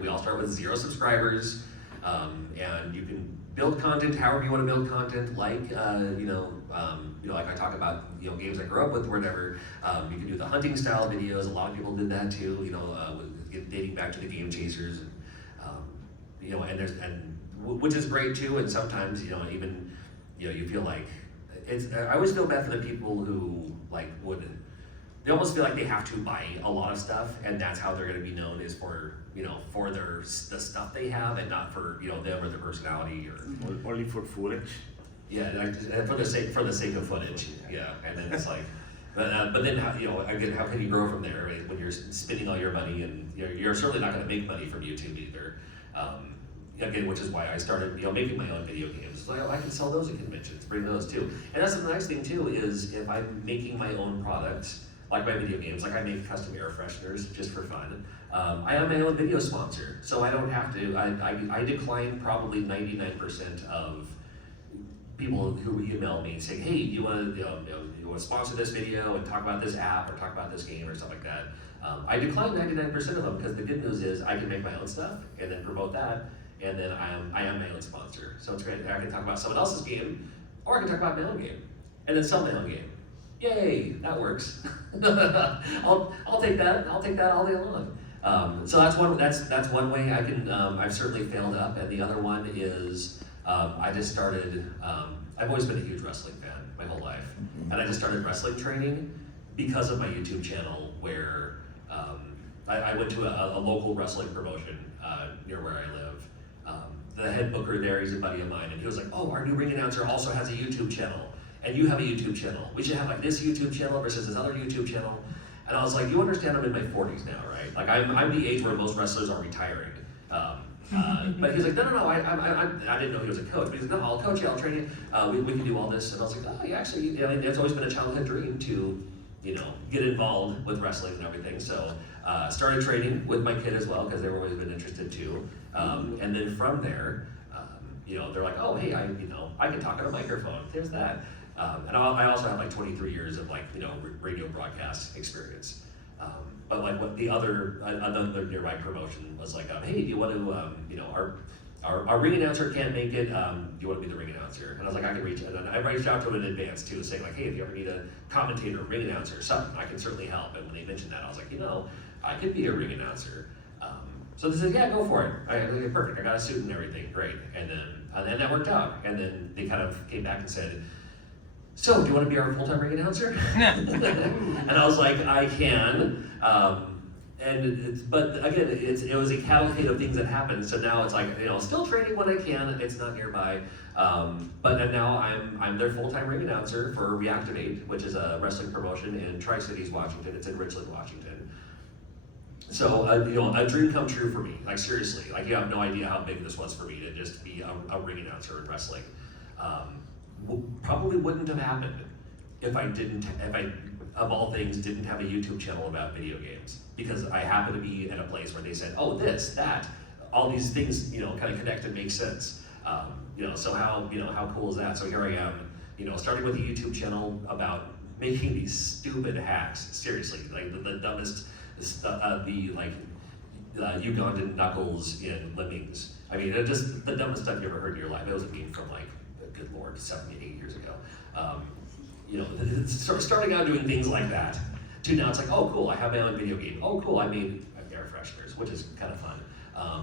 We all start with 0 subscribers, and you can build content however you want to build content. Like like I talk about games I grew up with, or whatever. You can do the hunting style videos. A lot of people did that too. Dating back to the Game Chasers, and which is great too. And sometimes even you feel like. I always feel bad for the people who they almost feel like they have to buy a lot of stuff, and that's how they're going to be known is for the stuff they have, and not for them or their personality or Only for footage. yeah, for the sake of footage. Yeah, and then it's like, but then again, how can you grow from there, right? When you're spending all your money, and you're certainly not going to make money from YouTube either. Again, which is why I started, making my own video games. So I can sell those at conventions, bring those too. And that's the nice thing too, is if I'm making my own products, like my video games, like I make custom air fresheners just for fun. I am my own video sponsor, so I don't have to, I decline probably 99% of people who email me saying, hey, you want to sponsor this video and talk about this app or talk about this game or stuff like that. I decline 99% of them because the good news is I can make my own stuff and then promote that. And then I am my own sponsor. So it's great. I can talk about someone else's game, or I can talk about my own game, and then sell my own game. Yay, that works. I'll take that. I'll take that all day long. So that's one way I can. I've certainly failed up, and the other one is I just started. I've always been a huge wrestling fan my whole life, and I just started wrestling training because of my YouTube channel, where I went to a local wrestling promotion near where I live. The head booker there, he's a buddy of mine, and he was like, oh, our new ring announcer also has a YouTube channel, and you have a YouTube channel. We should have like this YouTube channel versus this other YouTube channel. And I was like, you understand I'm in my 40s now, right? Like I'm the age where most wrestlers are retiring. But he's like, no, I didn't know he was a coach. But he's like, no, I'll coach you, I'll train you. We can do all this. And I was like, oh, yeah, actually, it's always been a childhood dream to, get involved with wrestling and everything. So started training with my kid as well, because they've always been interested too. And then from there, they're like, oh, hey, I can talk on a microphone. There's that. And I also have like 23 years of radio broadcast experience. But like what another nearby promotion was like, hey, do you want to, our ring announcer can't make it, do you want to be the ring announcer? And I was like, I can reach out. And I reached out to him in advance too, saying like, hey, if you ever need a commentator, ring announcer, or something, I can certainly help. And when they mentioned that, I was like, I could be a ring announcer. So they said, yeah, go for it. Okay, perfect, I got a suit and everything, great. And then that worked out. And then they kind of came back and said, so do you want to be our full-time ring announcer? And I was like, I can. But again, it was a cavalcade of things that happened. So now it's like, still training when I can. It's not nearby. But now I'm their full-time ring announcer for Reactivate, which is a wrestling promotion in Tri-Cities, Washington. It's in Richland, Washington. So a dream come true for me. Like seriously, like you have no idea how big this was for me to just be a ring announcer in wrestling. Probably wouldn't have happened if I of all things didn't have a YouTube channel about video games, because I happen to be at a place where they said, oh, this, that, all these things, kind of connect and make sense. So how cool is that? So here I am, starting with a YouTube channel about making these stupid hacks. Seriously, like the dumbest stuff, Ugandan knuckles in Lemmings. I mean, just the dumbest stuff you ever heard in your life. It was a game from good Lord, 7, 8 years ago. Starting out doing things like that. To now it's like, oh cool, I have my own video game. Oh cool, I made air fresheners, which is kind of fun.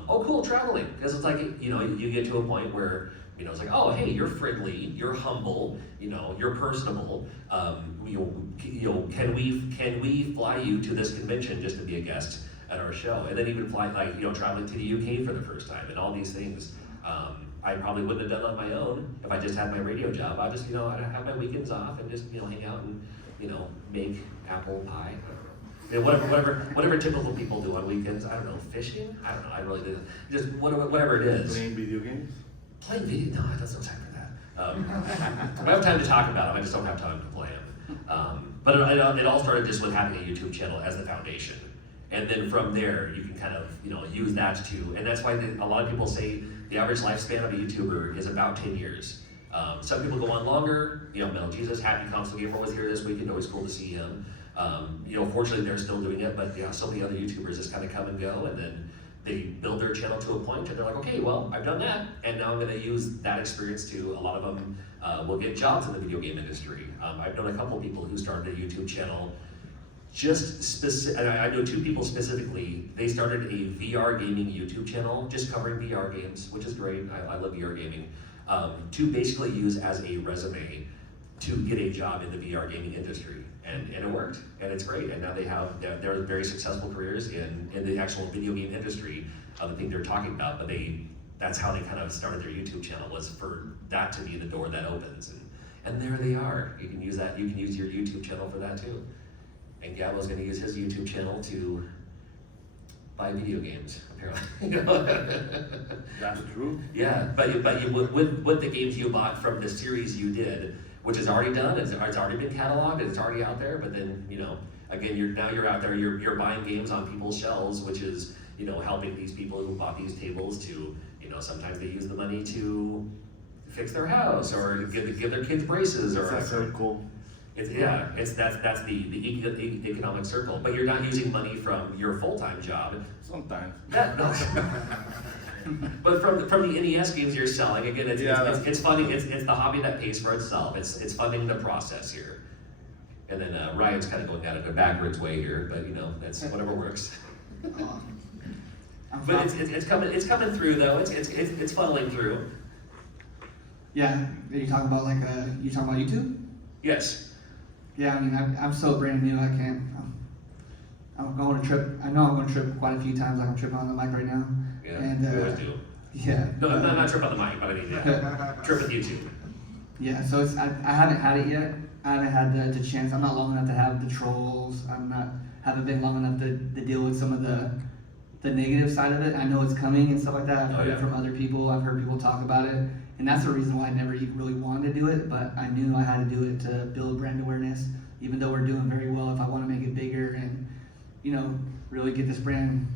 Oh cool, traveling, because it's like, you know, you get to a point where, you know, it's like, oh hey, you're friendly, you're humble, you know, you're personable. Can we fly you to this convention just to be a guest at our show? And then even fly, like, you know, traveling to the UK for the first time and all these things. I probably wouldn't have done on my own if I just had my radio job. I just, you know, I'd have my weekends off and just, you know, hang out and, you know, make apple pie. You know, whatever typical people do on weekends. I don't know, fishing? I don't know, I really did. Just whatever it is. Playing video games? Playing video? No, I don't have time for that. I have time to talk about them, I just don't have time to play them. But it all started just with having a YouTube channel as the foundation. And then from there, you can kind of, you know, use that too. And that's why a lot of people say the average lifespan of a YouTuber is about 10 years. Some people go on longer. You know, Metal Jesus, Happy Console Gamer was here this weekend. Always cool to see him. You know, fortunately, they're still doing it, but yeah, so many other YouTubers just kind of come and go, and then they build their channel to a point, and they're like, okay, well, I've done that, and now I'm going to use that experience to. A lot of them will get jobs in the video game industry. I've known a couple people who started a YouTube channel. I know 2 people specifically. They started a VR gaming YouTube channel, just covering VR games, which is great. I love VR gaming. To basically use as a resume to get a job in the VR gaming industry, and it worked, and it's great. And now they're very successful careers in the actual video game industry of the thing they're talking about. But that's how they kind of started their YouTube channel, was for that to be the door that opens, and there they are. You can use that. You can use your YouTube channel for that too. And Gabbo's going to use his YouTube channel to buy video games, apparently. That's true. Yeah, but with the games you bought from the series you did, which is already done, it's already been cataloged, it's already out there. But then, you know, again, you're out there, you're buying games on people's shelves, which is, you know, helping these people who bought these tables to, you know, sometimes they use the money to fix their house or give their kids braces or. It's a circle. That's the economic circle. But you're not using money from your full-time job. Sometimes. Yeah, no. But from the NES games you're selling, again, it's funding. It's the hobby that pays for itself. It's funding the process here. And then Ryan's kind of going at it a backwards way here, but you know, that's whatever works. But it's coming through though. It's funneling through. Yeah, are you talking about you talking about YouTube? Yes. Yeah, I mean, I'm so brand new. I can't. I'm going to trip. I know I'm going to trip quite a few times. Like I'm tripping on the mic right now. Yeah. And, we always do. Yeah. No, I'm not trip on the mic, but I mean, yeah. Trip with YouTube. Yeah. So I haven't had it yet. I haven't had the chance. I'm not long enough to have the trolls. Haven't been long enough to deal with some of the negative side of it. I know it's coming and stuff like that. I've heard it from other people. I've heard people talk about it. And that's the reason why I never really wanted to do it, but I knew I had to do it to build brand awareness, even though we're doing very well. If I want to make it bigger and, you know, really get this brand,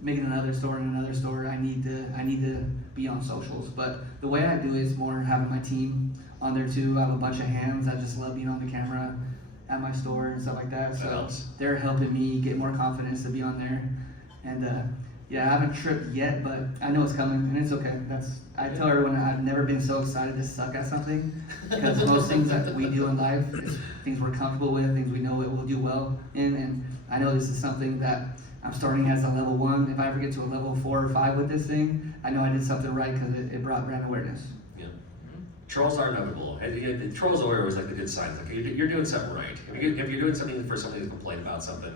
making another store and another store, I need to be on socials. But the way I do it is more having my team on there too. I have a bunch of hands that just love being on the camera at my store and stuff like that. So they're helping me get more confidence to be on there. And yeah, I haven't tripped yet, but I know it's coming, and it's okay. I tell everyone I've never been so excited to suck at something, because most things that we do in life is things we're comfortable with, things we know it will do well in, and I know this is something that I'm starting as a level 1. If I ever get to a level 4 or 5 with this thing, I know I did something right because it brought brand awareness. Yeah. Trolls are notable, and trolls are always like the good signs. Like you're doing something right. If you're doing something for somebody to complain about something,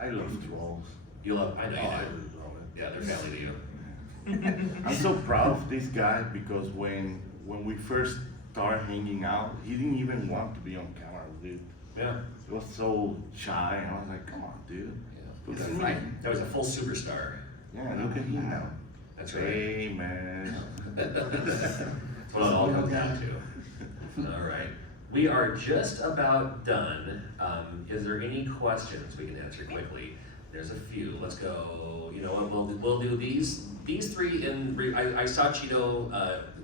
I love trolls. you love. I know you I do. love it. Yeah, they're family to you. I'm so proud of this guy because when we first started hanging out, he didn't even want to be on camera, dude. Yeah. He was so shy, and I was like, come on, dude. Look at me. That was a full superstar. Yeah, look at him now. That's right. Hey, man. That's what it all comes down to. All right. We are just about done. Is there any questions we can answer quickly? There's a few. Let's go. You know what? We'll do these 3 in. I saw Cheeto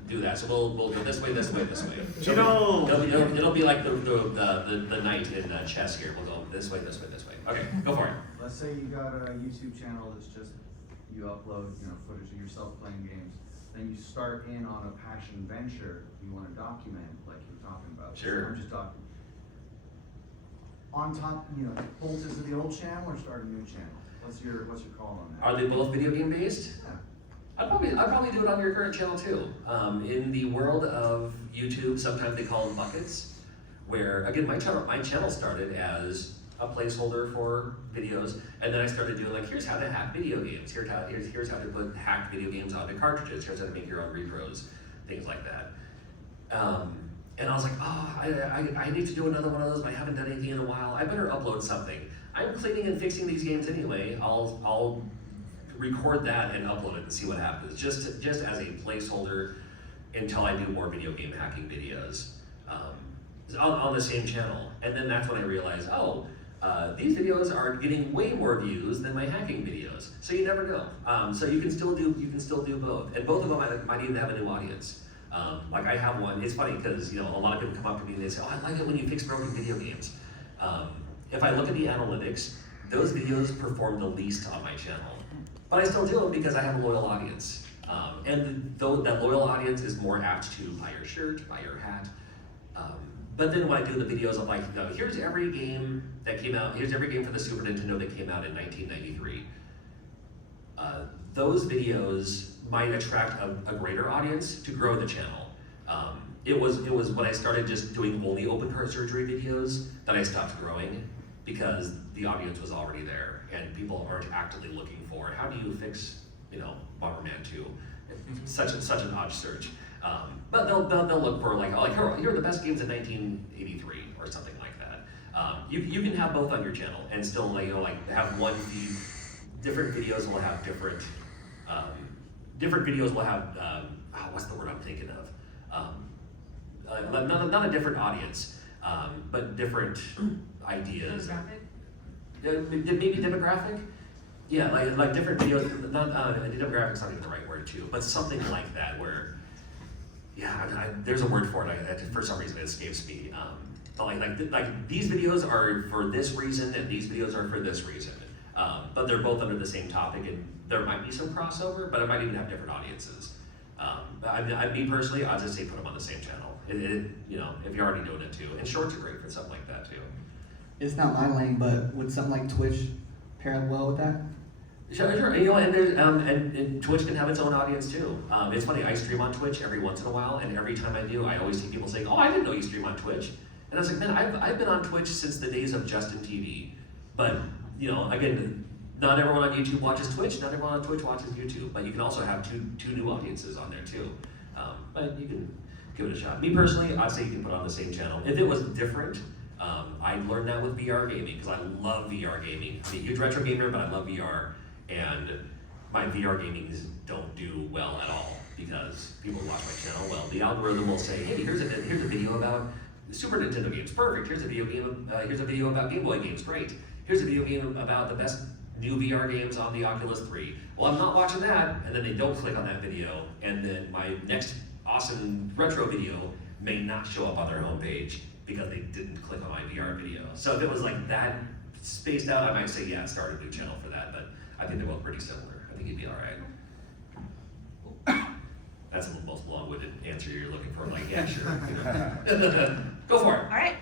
do that, so we'll go this way, this way, this way. Cheeto! It'll be like the knight in chess here. We'll go this way, this way, this way. Okay, go for it. Let's say you got a YouTube channel that's just, you upload, footage of yourself playing games. Then you start in on a passion venture you want to document, like you were talking about. Sure. I'm just talking. on top, bolt into the old channel or start a new channel? What's your call on that? Are they both video game based? Yeah. I'd probably do it on your current channel too. In the world of YouTube, sometimes they call them buckets, where again my channel started as a placeholder for videos, and then I started doing like, here's how to hack video games, here's how to put hacked video games onto cartridges, here's how to make your own repros, things like that. And I was like, oh, I need to do another one of those, but I haven't done anything in a while. I better upload something. I'm cleaning and fixing these games anyway. I'll record that and upload it and see what happens, just as a placeholder until I do more video game hacking videos on the same channel. And then that's when I realized, these videos are getting way more views than my hacking videos. So you never know. So you can still do both, and both of them might even have a new audience. Like I have one. It's funny because a lot of people come up to me and they say, "Oh, I like it when you fix broken video games." If I look at the analytics, those videos perform the least on my channel, but I still do them because I have a loyal audience. And though that loyal audience is more apt to buy your shirt, buy your hat. But then when I do the videos of like, here's every game that came out, here's every game for the Super Nintendo that came out in 1993. Those videos might attract a greater audience to grow the channel. It was when I started just doing only open heart surgery videos that I stopped growing, because the audience was already there and people aren't actively looking for, how do you fix, Bomberman 2? Such an odd search. But they'll look for like, here are the best games in 1983 or something like that. You can have both on your channel and still have one feed. Different videos will have different videos will have what's the word I'm thinking of? Not a different audience, but different ideas. Maybe demographic? Yeah, like different videos. Demographic's not even the right word too, but something like that where, there's a word for it. For some reason it escapes me. But like these videos are for this reason and these videos are for this reason. But they're both under the same topic, and there might be some crossover, but it might even have different audiences. Me personally, I'd just say put them on the same channel. If you're already doing it too, and shorts are great for something like that too. It's not my lane, but would something like Twitch pair up well with that? Sure. And Twitch can have its own audience too. It's funny, I stream on Twitch every once in a while, and every time I do, I always see people saying, "Oh, I didn't know you stream on Twitch." And I was like, man, I've been on Twitch since the days of Justin TV. But again, not everyone on YouTube watches Twitch. Not everyone on Twitch watches YouTube. But you can also have two new audiences on there too. But you can give it a shot. Me personally, I'd say you can put it on the same channel. If it was different, I learned that with VR gaming because I love VR gaming. I'm a huge retro gamer, but I love VR. And my VR gamings don't do well at all because people watch my channel. Well, the algorithm will say, "Hey, here's a video about the Super Nintendo games. Perfect. Here's a video about Game Boy games. Great. Here's a video game about the best new VR games on the Oculus 3. Well, I'm not watching that," and then they don't click on that video, and then my next awesome retro video may not show up on their homepage because they didn't click on my VR video. So if it was like that spaced out, I might say, start a new channel for that, but I think they're both pretty similar. I think you'd be all right. That's the most long-winded answer you're looking for. Like, yeah, sure. Go for it. All right.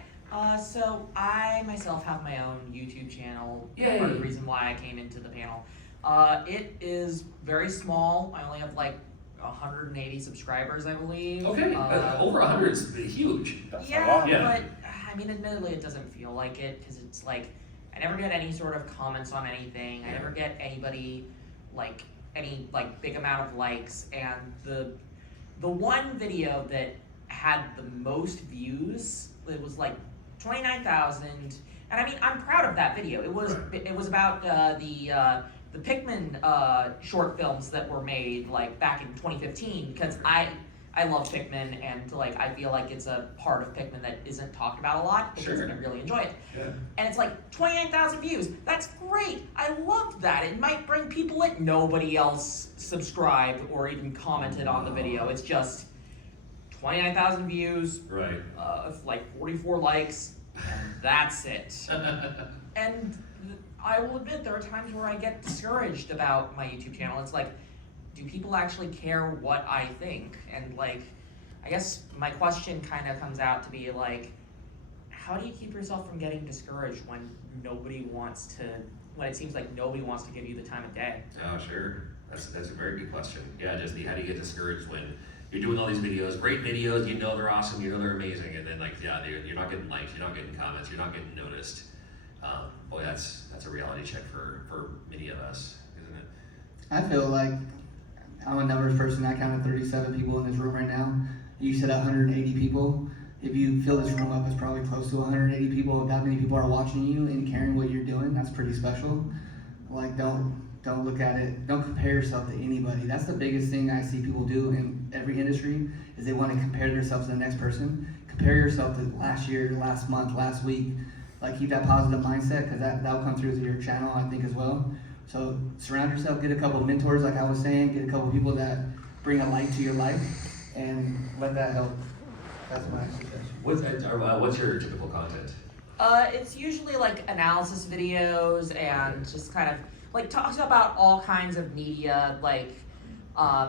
So I myself have my own YouTube channel. Yay. Part of the reason why I came into the panel. It is very small. I only have like 180 subscribers, I believe. Okay, over 100 is huge. Yeah, Yeah. but I mean, admittedly, it doesn't feel like it because it's like I never get any sort of comments on anything. I never get anybody any big amount of likes, and the one video that had the most views, it was like 29,000, and I mean, I'm proud of that video. It was about the Pikmin short films that were made back in 2015, because I love Pikmin, and I feel like it's a part of Pikmin that isn't talked about a lot because I really enjoy it. Yeah. And it's 29,000 views. That's great. I loved that. It might bring people that nobody else subscribed or even commented on the video. It's just 29,000 views, Right. 44 likes, and that's it. And I will admit there are times where I get discouraged about my YouTube channel. It's do people actually care what I think? And I guess my question kind of comes out to be how do you keep yourself from getting discouraged when it seems like nobody wants to give you the time of day? Oh, sure. That's a very good question. Yeah, just how do you get discouraged when you're doing all these videos, great videos, you know they're awesome, you know they're amazing, and then you're not getting likes, you're not getting comments, you're not getting noticed. Boy, that's a reality check for many of us, isn't it? I feel like I'm a numbers person. I counted 37 people in this room right now. You said 180 people. If you fill this room up, it's probably close to 180 people. If that many people are watching you and caring what you're doing, that's pretty special. Like, don't look at it. Don't compare yourself to anybody. That's the biggest thing I see people do in every industry is they want to compare themselves to the next person. Compare yourself to last year, last month, last week. Like, keep that positive mindset because that'll come through your channel, I think, as well. So surround yourself, get a couple of mentors, like I was saying, get a couple of people that bring a light to your life, and let that help. That's my suggestion. What's your typical content? It's usually like analysis videos and just kind of like talks about all kinds of media, like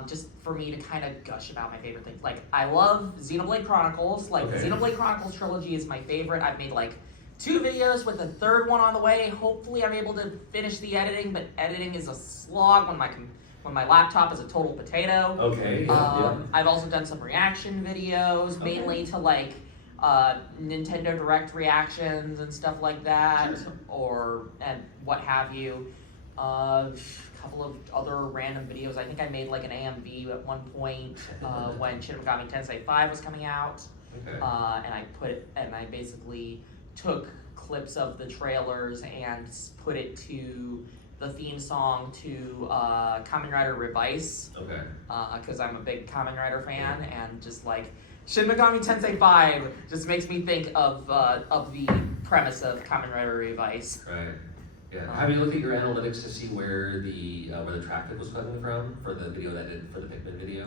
just for me to kind of gush about my favorite things. Like, I love Xenoblade Chronicles. Like, Okay. the Xenoblade Chronicles trilogy is my favorite. I've made like 2 videos with a 3rd one on the way. Hopefully I'm able to finish the editing, but editing is a slog when my laptop is a total potato. Okay, yeah. I've also done some reaction videos, mainly to like Nintendo Direct reactions and stuff like that, and what have you. A couple of other random videos. I think I made like an AMV at one point when Shin Megami Tensei 5 was coming out. Okay. And I basically took clips of the trailers and put it to the theme song to Kamen Rider Revice. Okay. Because I'm a big Kamen Rider fan, and just like Shin Megami Tensei 5 just makes me think of the premise of Kamen Rider Revice. Right. Yeah. Have you looked at your analytics to see where the traffic was coming from for the video that did for the Pikmin video?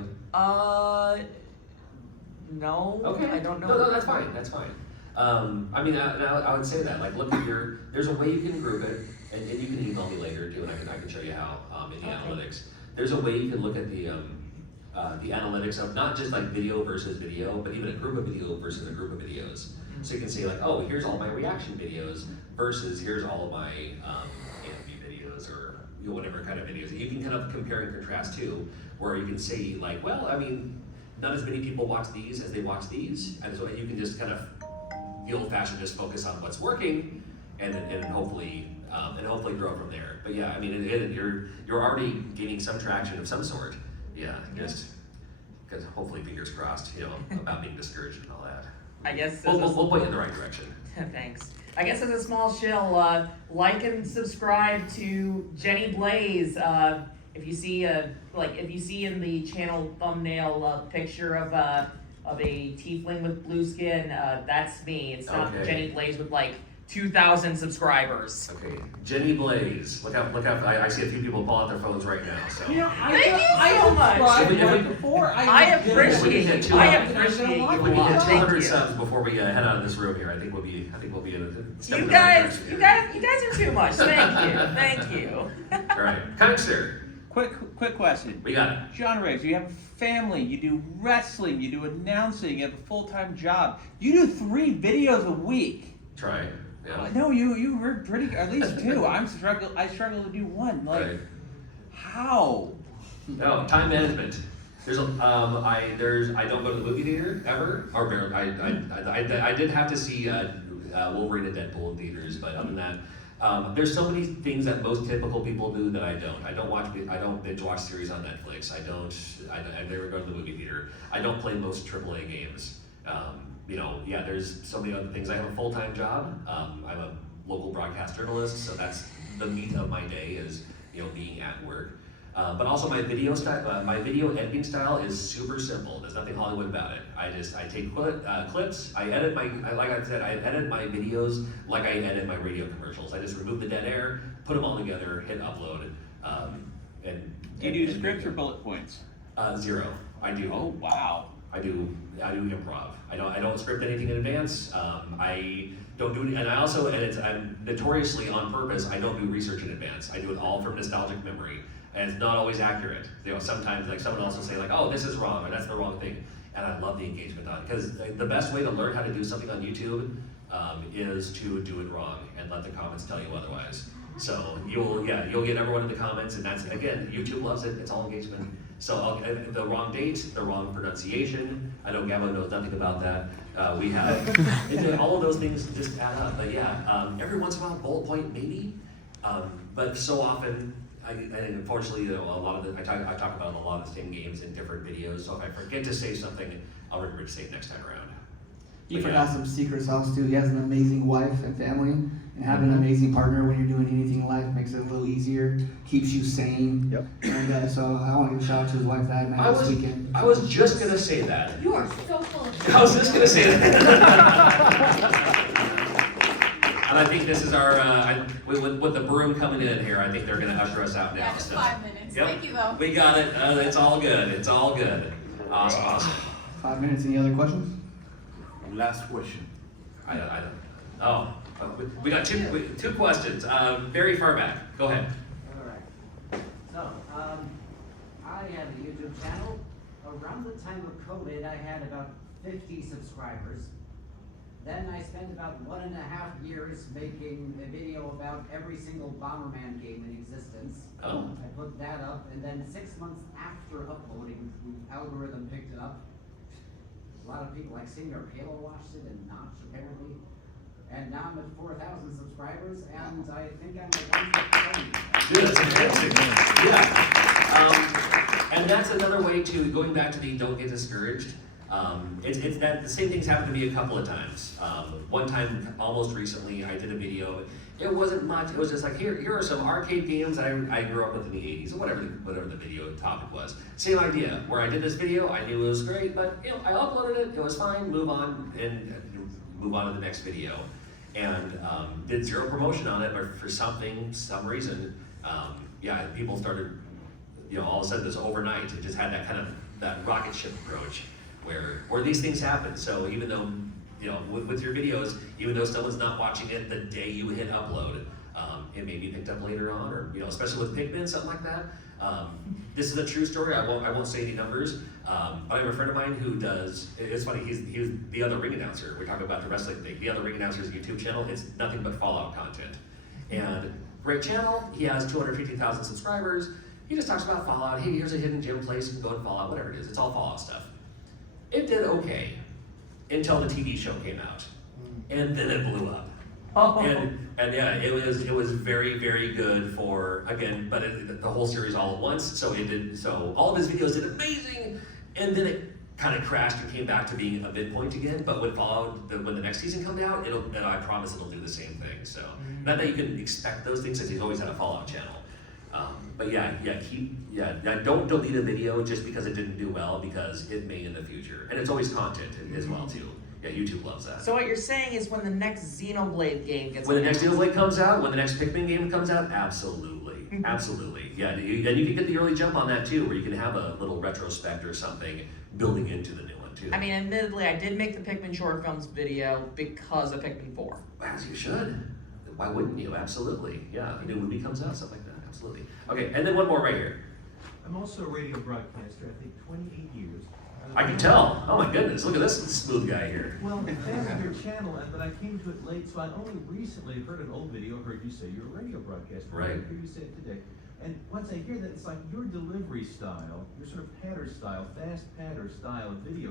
No. Okay. I don't know. No, that's fine. That's fine. I mean, I would say that, like, look at there's a way you can group it, and you can email me later too, and I can show you how in the analytics. There's a way you can look at the analytics of not just like video versus video, but even a group of video versus a group of videos. So you can say like, oh, here's all my reaction videos versus here's all of my AMV videos, or whatever kind of videos. You can kind of compare and contrast too, where you can say like, well, I mean, not as many people watch these as they watch these, and so you can just kind of the old-fashioned just focus on what's working, and hopefully grow from there. But yeah, I mean, you're already gaining some traction of some sort. Yeah, just because hopefully, fingers crossed, about being discouraged and all that. I guess We'll point you in the right direction. Thanks. I guess as a small shill, like and subscribe to Jenny Blaze. If you see in the channel thumbnail a picture of a tiefling with blue skin, that's me. It's not Okay. Jenny Blaze with like 2,000 subscribers. Okay, Jenny Blaze. Look up. I see a few people pull out their phones right now. So. You know, Thank you so much. subscribed If we- right before. I appreciate it. you. I appreciate you a If we can lot. get Thank 200 you. subs before we head out of this room here, I think we'll be in a step in You the right guys direction here. are too much. Thank you. Thank you. All right, Kingster, Quick question. we got it. John Riggs, you have a family, you do wrestling, you do announcing, you have a full-time job. You do 3 videos a week. Try. Yeah. No, you were pretty, at least 2. I struggle to do 1. Like, Right. how? No, time management. I don't go to the movie theater ever, or barely. I did have to see Wolverine and Deadpool in theaters, but other than that, there's so many things that most typical people do that I don't. I don't binge watch series on Netflix. I never go to the movie theater. I don't play most AAA games. There's so many other things. I have a full-time job. I'm a local broadcast journalist, so that's the meat of my day is being at work. But also my video style, my video editing style is super simple. There's nothing Hollywood about it. I take clips. I edit like I said, I edit my videos like I edit my radio commercials. I just remove the dead air, put them all together, hit upload, Do you do scripts or bullet points? 0. I do. Oh, wow. I do improv. I don't script anything in advance. I don't do it, and I'm notoriously on purpose. I don't do research in advance. I do it all from nostalgic memory, and it's not always accurate. Sometimes like someone else will say like, oh, this is wrong or that's the wrong thing, and I love the engagement on it because the best way to learn how to do something on YouTube is to do it wrong and let the comments tell you otherwise. So you'll get everyone in the comments, and that's, again, YouTube loves it. It's all engagement. So the wrong date, the wrong pronunciation. I know Gabbo knows nothing about that. We have all of those things just add up. But yeah, every once in a while, bullet point maybe, but so often. And unfortunately, a lot of I talk about a lot of the same games in different videos. So if I forget to say something, I'll remember to say it next time around. He But forgot some secret sauce too. He has an amazing wife and family, and having an amazing partner when you're doing anything in life makes it a little easier, keeps you sane. Yep. And so I want to give a shout out to his wife that night this weekend. I was just gonna say that. You are so full of shit. I was just gonna say that. And I think this is our, with the broom coming in here, I think they're gonna usher us out now. Yeah, just So. 5 minutes. Yep. Thank you though. We got it. It's all good. It's all good. Awesome. 5 minutes. Any other questions? Last question. I don't. Oh, we got two questions. Very far back. Go ahead. Alright, so, I have a YouTube channel. Around the time of COVID, I had about 50 subscribers. Then I spent about 1.5 years making a video about every single Bomberman game in existence. Oh. I put that up, and then 6 months after uploading, the algorithm picked it up. A lot of people like Singer Halo watched it, and Notch apparently. And now I'm at 4,000 subscribers, and I think I'm the Dude, that's fantastic. Yeah. And that's another way to, going back to the don't get discouraged. It's that the same things happened to me a couple of times. One time, almost recently, I did a video. It wasn't much. It was just like, here are some arcade games I grew up with in the 80s, or whatever the video topic was. Same idea, where I did this video, I knew it was great, but I uploaded it, it was fine, move on, and move on to the next video. And did zero promotion on it, but for some reason, people started, all of a sudden this overnight, it just had that kind of, that rocket ship approach where these things happen. So even though, with your videos, even though someone's not watching it the day you hit upload, it may be picked up later on, or especially with Pikmin, something like that. This is a true story. I won't say any numbers, but I have a friend of mine who does. It's funny. He's the other ring announcer. We're talking about the wrestling thing. The other ring announcer's YouTube channel. It's nothing but Fallout content, and great channel. He has 250,000 subscribers. He just talks about Fallout. Hey, here's a hidden gem place. You can go to Fallout. Whatever it is. It's all Fallout stuff. It did okay until the TV show came out, and then it blew up. And yeah, it was very, very good for, again, but the whole series all at once. So all of his videos did amazing, and then it kind of crashed and came back to being a midpoint again. But when when the next season comes out, I promise it'll do the same thing. So not that you can expect those things, since he's always had a Fallout channel. But don't delete a video just because it didn't do well, because it may in the future, and it's always content as well too. Yeah, YouTube loves that. So what you're saying is when the next Xenoblade game gets When the next announced- Xenoblade comes out, when the next Pikmin game comes out, absolutely, absolutely. Yeah, and you can get the early jump on that too, where you can have a little retrospect or something building into the new one too. I mean, admittedly, I did make the Pikmin short films video because of Pikmin 4. As you should. Why wouldn't you? Absolutely. Yeah, a new movie comes out, stuff like that. Absolutely. Okay, and then one more right here. I'm also a radio broadcaster, I think 28 years. I can tell. Oh my goodness, look at this smooth guy here. Well, fan of your channel, but I came to it late, so I only recently heard an old video, heard you say you're a radio broadcaster. Right. I heard you say it today. And once I hear that, it's like your delivery style, your sort of patter style, fast patter style of video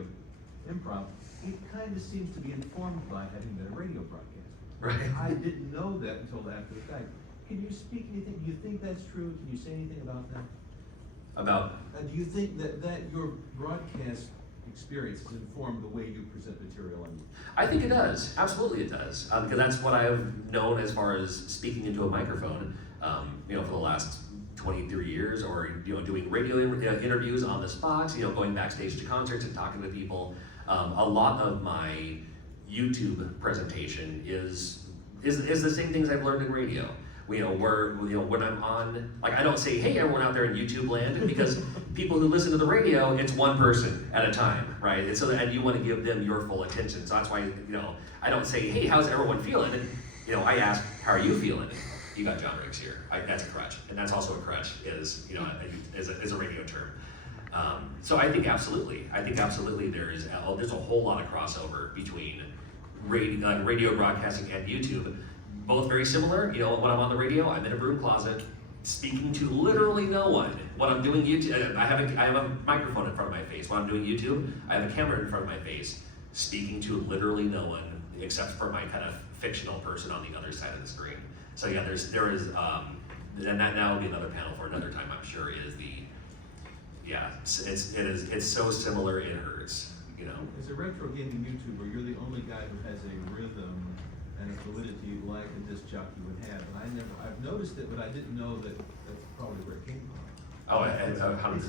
improv, it kind of seems to be informed by having been a radio broadcaster. Right. I didn't know that until after the fact. Can you speak anything? Do you think that's true? Can you say anything about that? About? Do you think that your broadcast experience has informed the way you present material? I think it does. Absolutely, it does. Because that's what I've known as far as speaking into a microphone. For the last 23 years, or doing radio interviews on the spot. Going backstage to concerts and talking to people. A lot of my YouTube presentation is the same things I've learned in radio. When I'm on, like, I don't say, hey, everyone out there in YouTube land, because people who listen to the radio, it's one person at a time, right? And you want to give them your full attention. So that's why, I don't say, hey, how's everyone feeling? I ask, how are you feeling? You got John Riggs here. That's a crutch. And that's also a crutch, is a radio term. So I think absolutely there's a whole lot of crossover between radio broadcasting and YouTube. Both very similar. You know, when I'm on the radio, I'm in a broom closet, speaking to literally no one. When I'm doing YouTube, I have a microphone in front of my face. When I'm doing YouTube, I have a camera in front of my face, speaking to literally no one except for my kind of fictional person on the other side of the screen. So yeah, there is, and that will be another panel for another time, I'm sure. Is the it's so similar it hurts, you know. As a retro gaming YouTuber, you're the only guy who has a rhythm and a fluidity like a disc jockey would have. And I've noticed it, but I didn't know that that's probably where it came from. Oh,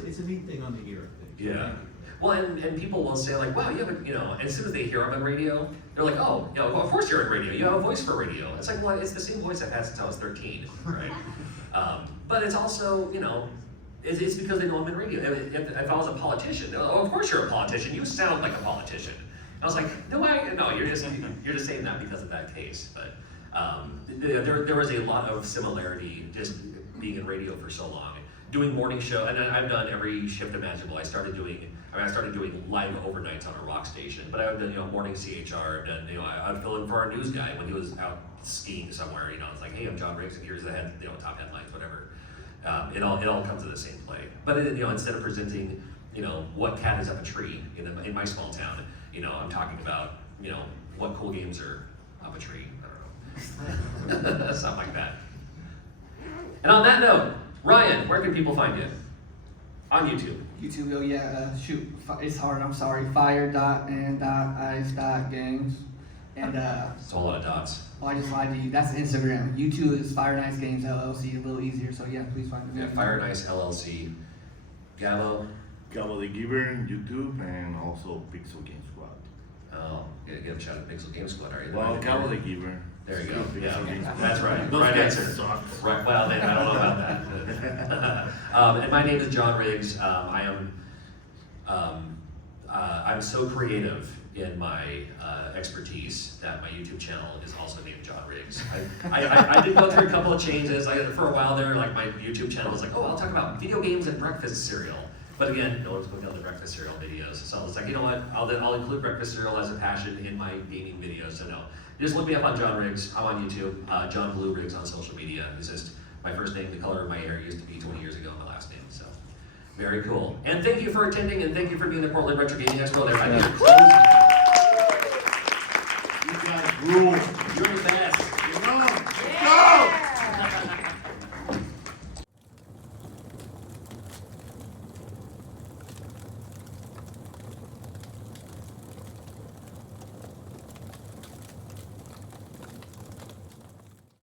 it's a neat thing on the ear, I think. Yeah. Well, and people will say like, wow, you have a, you know, and as soon as they hear I'm on radio, they're like, oh, you know, well, of course you're on radio. You have a voice for radio. It's like, well, it's the same voice I've had since I was 13, right? But it's also, you know, it's because they know I'm in radio. If I was a politician, they're like, oh, of course you're a politician. You sound like a politician. I was like, no, you're just saying that because of that case. But there was a lot of similarity just being in radio for so long, doing morning show, and I've done every shift imaginable. I started doing live overnights on a rock station, but I've done, you know, morning CHR. I've done, you know, I'd fill in for our news guy when he was out skiing somewhere. You know, it's like, hey, I'm John Riggs, and here's the top headlines, whatever. It all comes to the same play. But you know, instead of presenting, you know, what cat is up a tree in my small town, you know, I'm talking about, you know, what cool games are up a tree. I don't know, something like that. And on that note, Ryan, where can people find you? On YouTube. YouTube, oh yeah, shoot, it's hard, I'm sorry. Fire.and.ice.games. And It's a whole lot of dots. oh, I just lied to you. That's Instagram. YouTube is Fire Nice Games LLC, a little easier. So yeah, please find me. Yeah, Fire Nice LLC. Gabbo. Gabbo the Giver on YouTube and also Pixel Game Squad. Oh, give a shout out to Pixel Game Squad, are you? Well, Gabbo the Giver. There you go. Pixel Yeah, Game Squad. that's right. Those Right guys answer. suck. Right. Well, I don't know about that. And my name is John Riggs. I'm so creative in my expertise that my YouTube channel is also named John Riggs. I did go through a couple of changes. For a while there, like my YouTube channel was like, oh, I'll talk about video games and breakfast cereal. But again, no one's going on the breakfast cereal videos. So I was like, you know what? I'll include breakfast cereal as a passion in my gaming videos. So no, just look me up on John Riggs. I'm on YouTube. John Blue Riggs on social media. It's just my first name, the color of my hair used to be 20 years ago, my last name. So very cool. And thank you for attending, and thank you for being the Portland Retro Gaming Expo. There, I need to close. You guys rule.